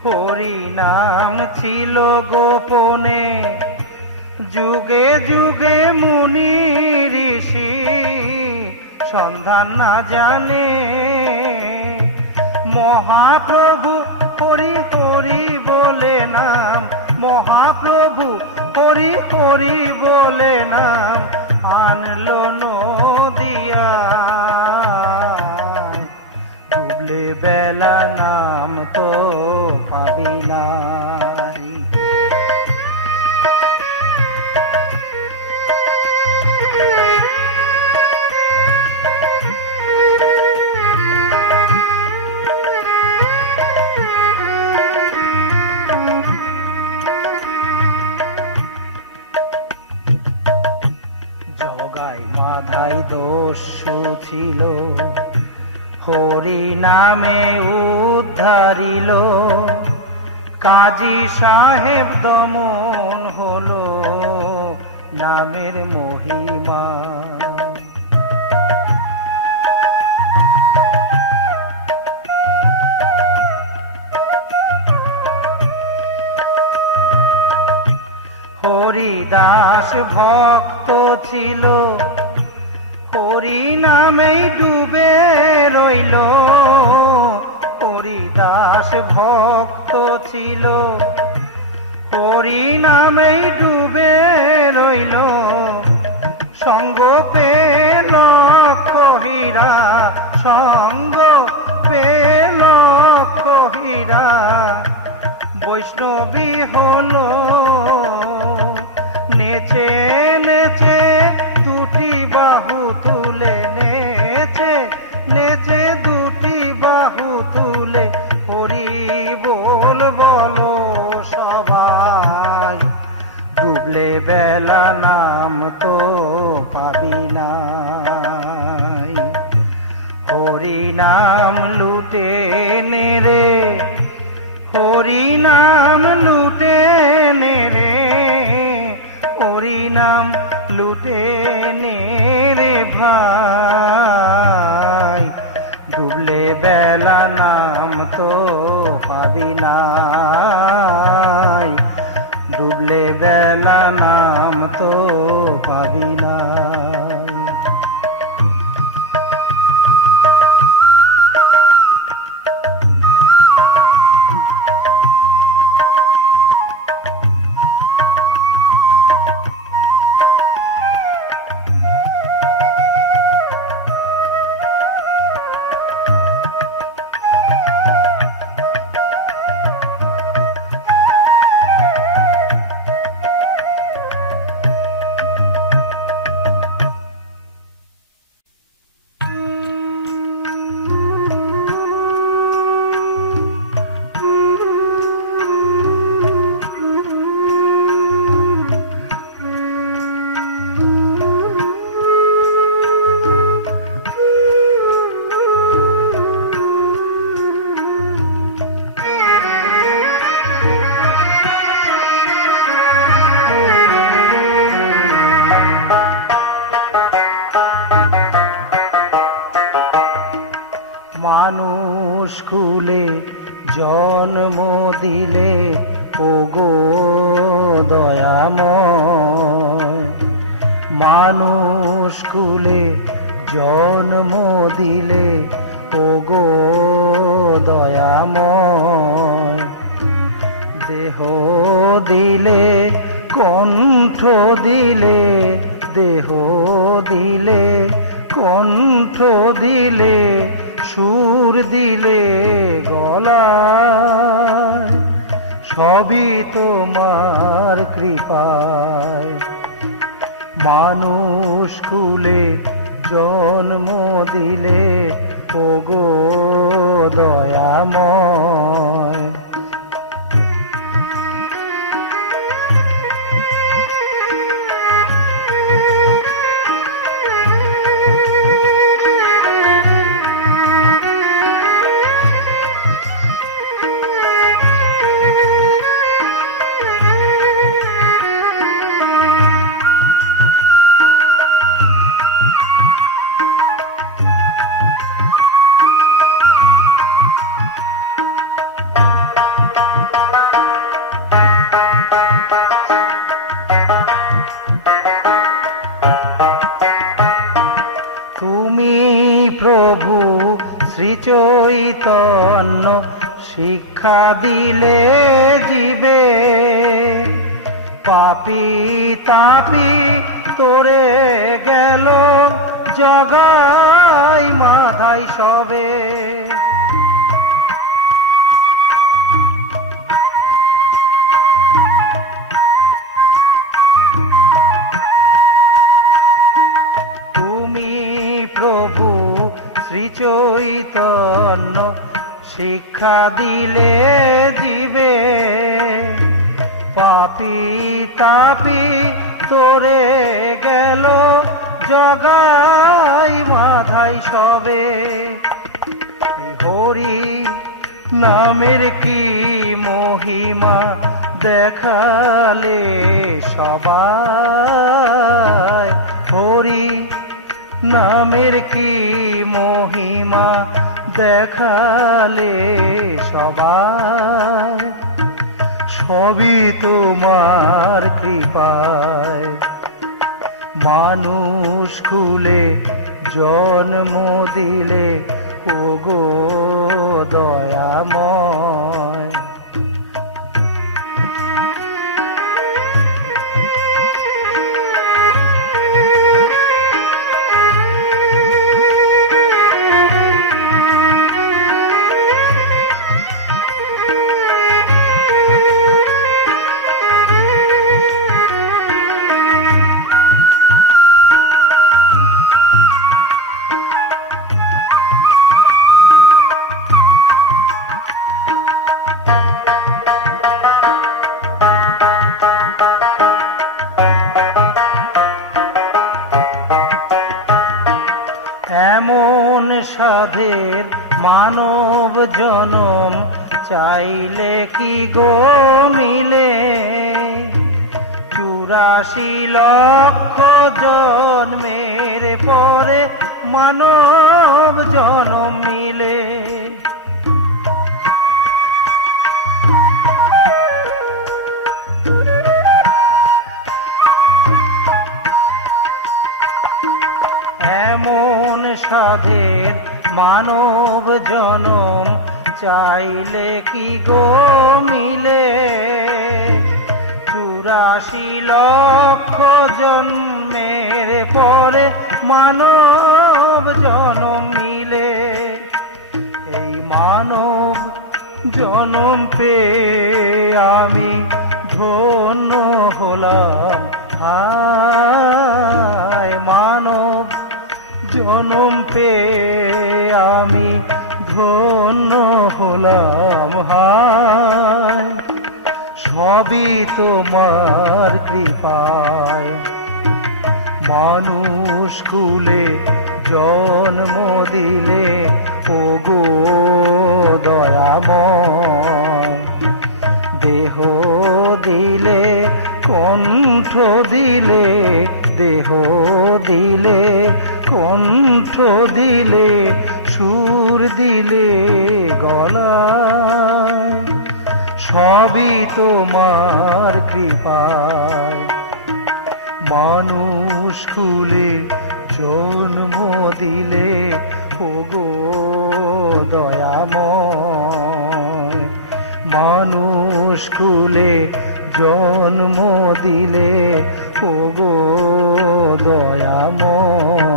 হরি নাম ছিল গোপনে, যুগে যুগে মুনি ঋষি সন্ধান না জানে। মহাপ্রভু হরি হরি বলে নাম, মহাপ্রভু হরি হরি বলে নাম আনলো নদিয়া। ডুবলে বেলা নাম তো পাবি না। হরি নামে উদ্ধারিল, কাজী সাহেব দমন হলো নামের মহিমা। হরিদাস ভক্ত ছিল, হরি নামেই ডুবে রইল। হরিদাস ভক্ত ছিল, হরি নামেই ডুবে রইল। সঙ্গ পেল কহিরা, সঙ্গ পেল কহিরা, বৈষ্ণবী হলো। নেচে নেচে দুটি বাহু তুলে, নেচে নেচে দুটি বাহু তুলে, হরি বল বলো সবাই। ডুবলে বেলা নাম তো পাবি নাই, হরি নাম লুটে নে রে, হরি নাম লুটে নে রে, হরি নাম লুটে নে রে ভাই। ডুবলে বেলা নাম তো পাবি নাই, ডুবলে বেলা নাম তো পাবি নাই। মানুষ কুলে জন্ম দিলে ওগো দয়াময়, মানুষ কুলে জন্ম দিলে ওগো দয়াময়। দেহ দিলে কণ্ঠ দিলে, দেহ দিলে কণ্ঠ দিলে, সুর দিলে গলায়, সবই তোমার কৃপায়। মানুষ কুলে জন্ম দিলে ওগো দয়াময়। চৈতন্য শিক্ষা দিলে জীবে, পাপী তাপী তোরে গেল জগাই মাথায় সবে। তুমি প্রভু শ্রী চৈতন্য শিক্ষা দিলে জীবে, পাপী তাপী তোরে গেল জগাই মাথায় সবে। হরি নামের কি মহিমা দেখালে সবাই, হরি নামের কি মহিমা দেখালে সবাই, সবই তোমার কৃপায়। মানুষ কুলে জন্ম দিলে ওগো দয়াময়। এমন সাধের মানব জনম চাইলে কি গো মিলে, 84 লক্ষ জন্মের পরে মানব জনম মিলে। এমন সাধের মানব জনম চাইলে কি গো মিলে, 84 লক্ষ জন্মের পরে মানব জনম মিলে। এই মানব জনম পেয়ে আমি ধন্য হলাম, হায় মানব জনম পেয়ে আমি ধন্য হলাম, হায় সবই তোমার কৃপায়। মানুষ কুলে জন্ম দিলে ওগো দয়াময়, দেহ দিলে কণ্ঠ দিলে, দেহ দিলে কণ্ঠ দিলে, সুর দিলে গলায়, সবই তোমার কৃপায়। মানুষ কুলে জন্ম দিলে ওগো দয়াময়, মানুষ কুলে জন্ম দিলে ওগো দয়াময়।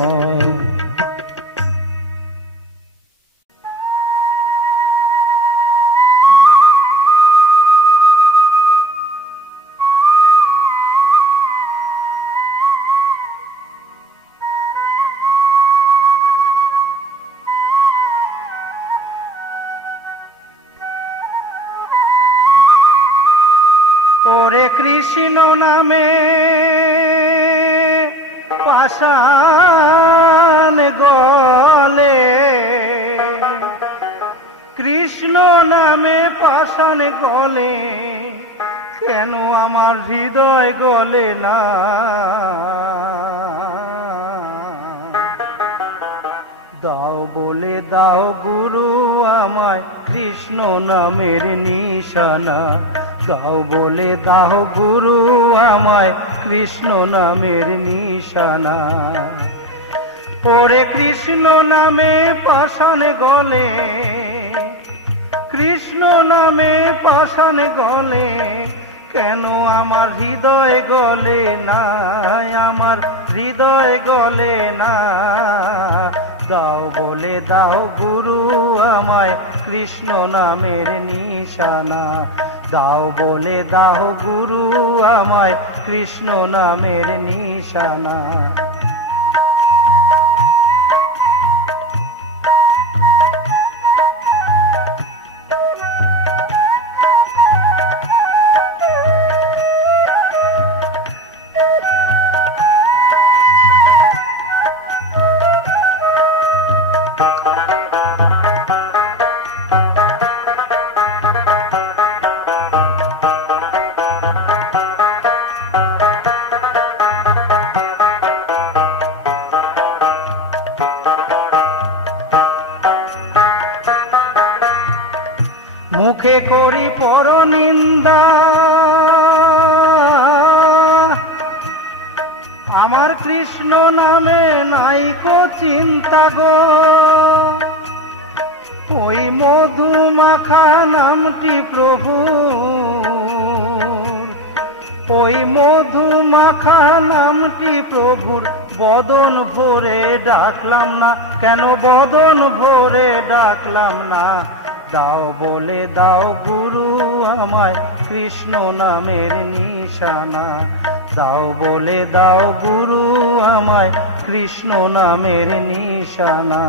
ওরে কৃষ্ণ নামে পাষাণ গলে, কৃষ্ণ নামে পাষাণ গলে, কেন আমার হৃদয় গলে না? দাও বলে দাও গুরু আমায় কৃষ্ণ নামের নিশানা, দাও বলে দাও গুরু আমায় কৃষ্ণ নামের নিশানা। ওরে কৃষ্ণ নামে পাষাণ গলে, কৃষ্ণ নামে পাষাণ গলে, কেন আমার হৃদয় গলে না, আমার হৃদয় গলে না? দাও বলে দাও গুরু আমায় কৃষ্ণ নামের নিশানা, দাও বলে দাও গুরু আমায় কৃষ্ণ নামের নিশানা। মুখে করি পরনিন্দা, আমার কৃষ্ণ নামে নাইকো চিন্তা গো। ওই মধু মাখা নামটি প্রভু, ওই মধু মাখা নামটি প্রভুর বদন ভরে ডাকলাম না, কেন বদন ভরে ডাকলাম না। দাও বলে দাও গুরু আমায় কৃষ্ণ নামের নিশানা, দাও বলে দাও গুরু আমায় কৃষ্ণ নামের নিশানা।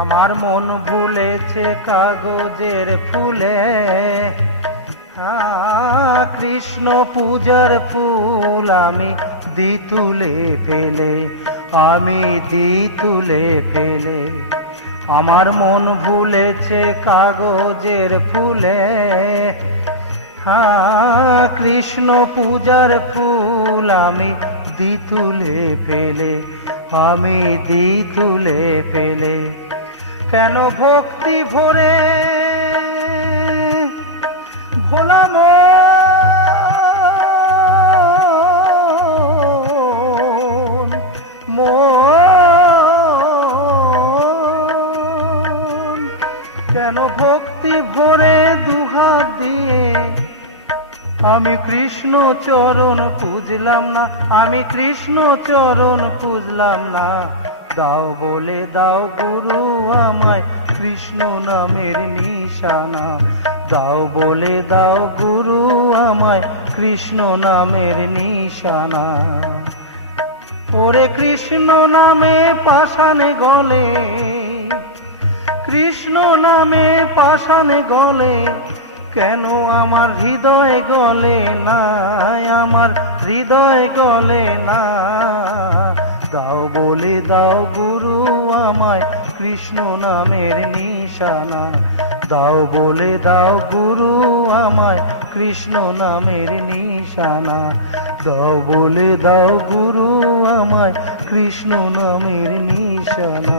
আমার মন ভুলেছে কাগজের ফুলে, কৃষ্ণ পূজার ফুল আমি দি তুলে ফেলে, আমি দি তুলে ফেলে। আমার মন ভুলেছে কাগজের ফুলে, কৃষ্ণ পূজার ফুল আমি দি তুলে ফেলে, আমি দি তুলে ফেলে। কেন ভক্তি ভরে ভোলা মন, কেন ভক্তি ভরে দুহাত দিয়ে আমি কৃষ্ণ চরণ পুজলাম না, আমি কৃষ্ণ চরণ পুজলাম না। দাও বলে দাও গুরু আমায় কৃষ্ণ নামের নিশানা, দাও বলে দাও গুরু আমায় কৃষ্ণ নামের নিশানা। ওরে কৃষ্ণ নামে পাষাণে গলে, কৃষ্ণ নামে পাষাণে গলে, কেন আমার হৃদয় গলে না, আমার হৃদয় গলে না। দাও বলে দাও গুরু আমায় কৃষ্ণ নামের নিশানা, দাও বলে দাও গুরু আমায় কৃষ্ণ নামের নিশানা, দাও বলে দাও গুরু আমায় কৃষ্ণ নামের নিশানা।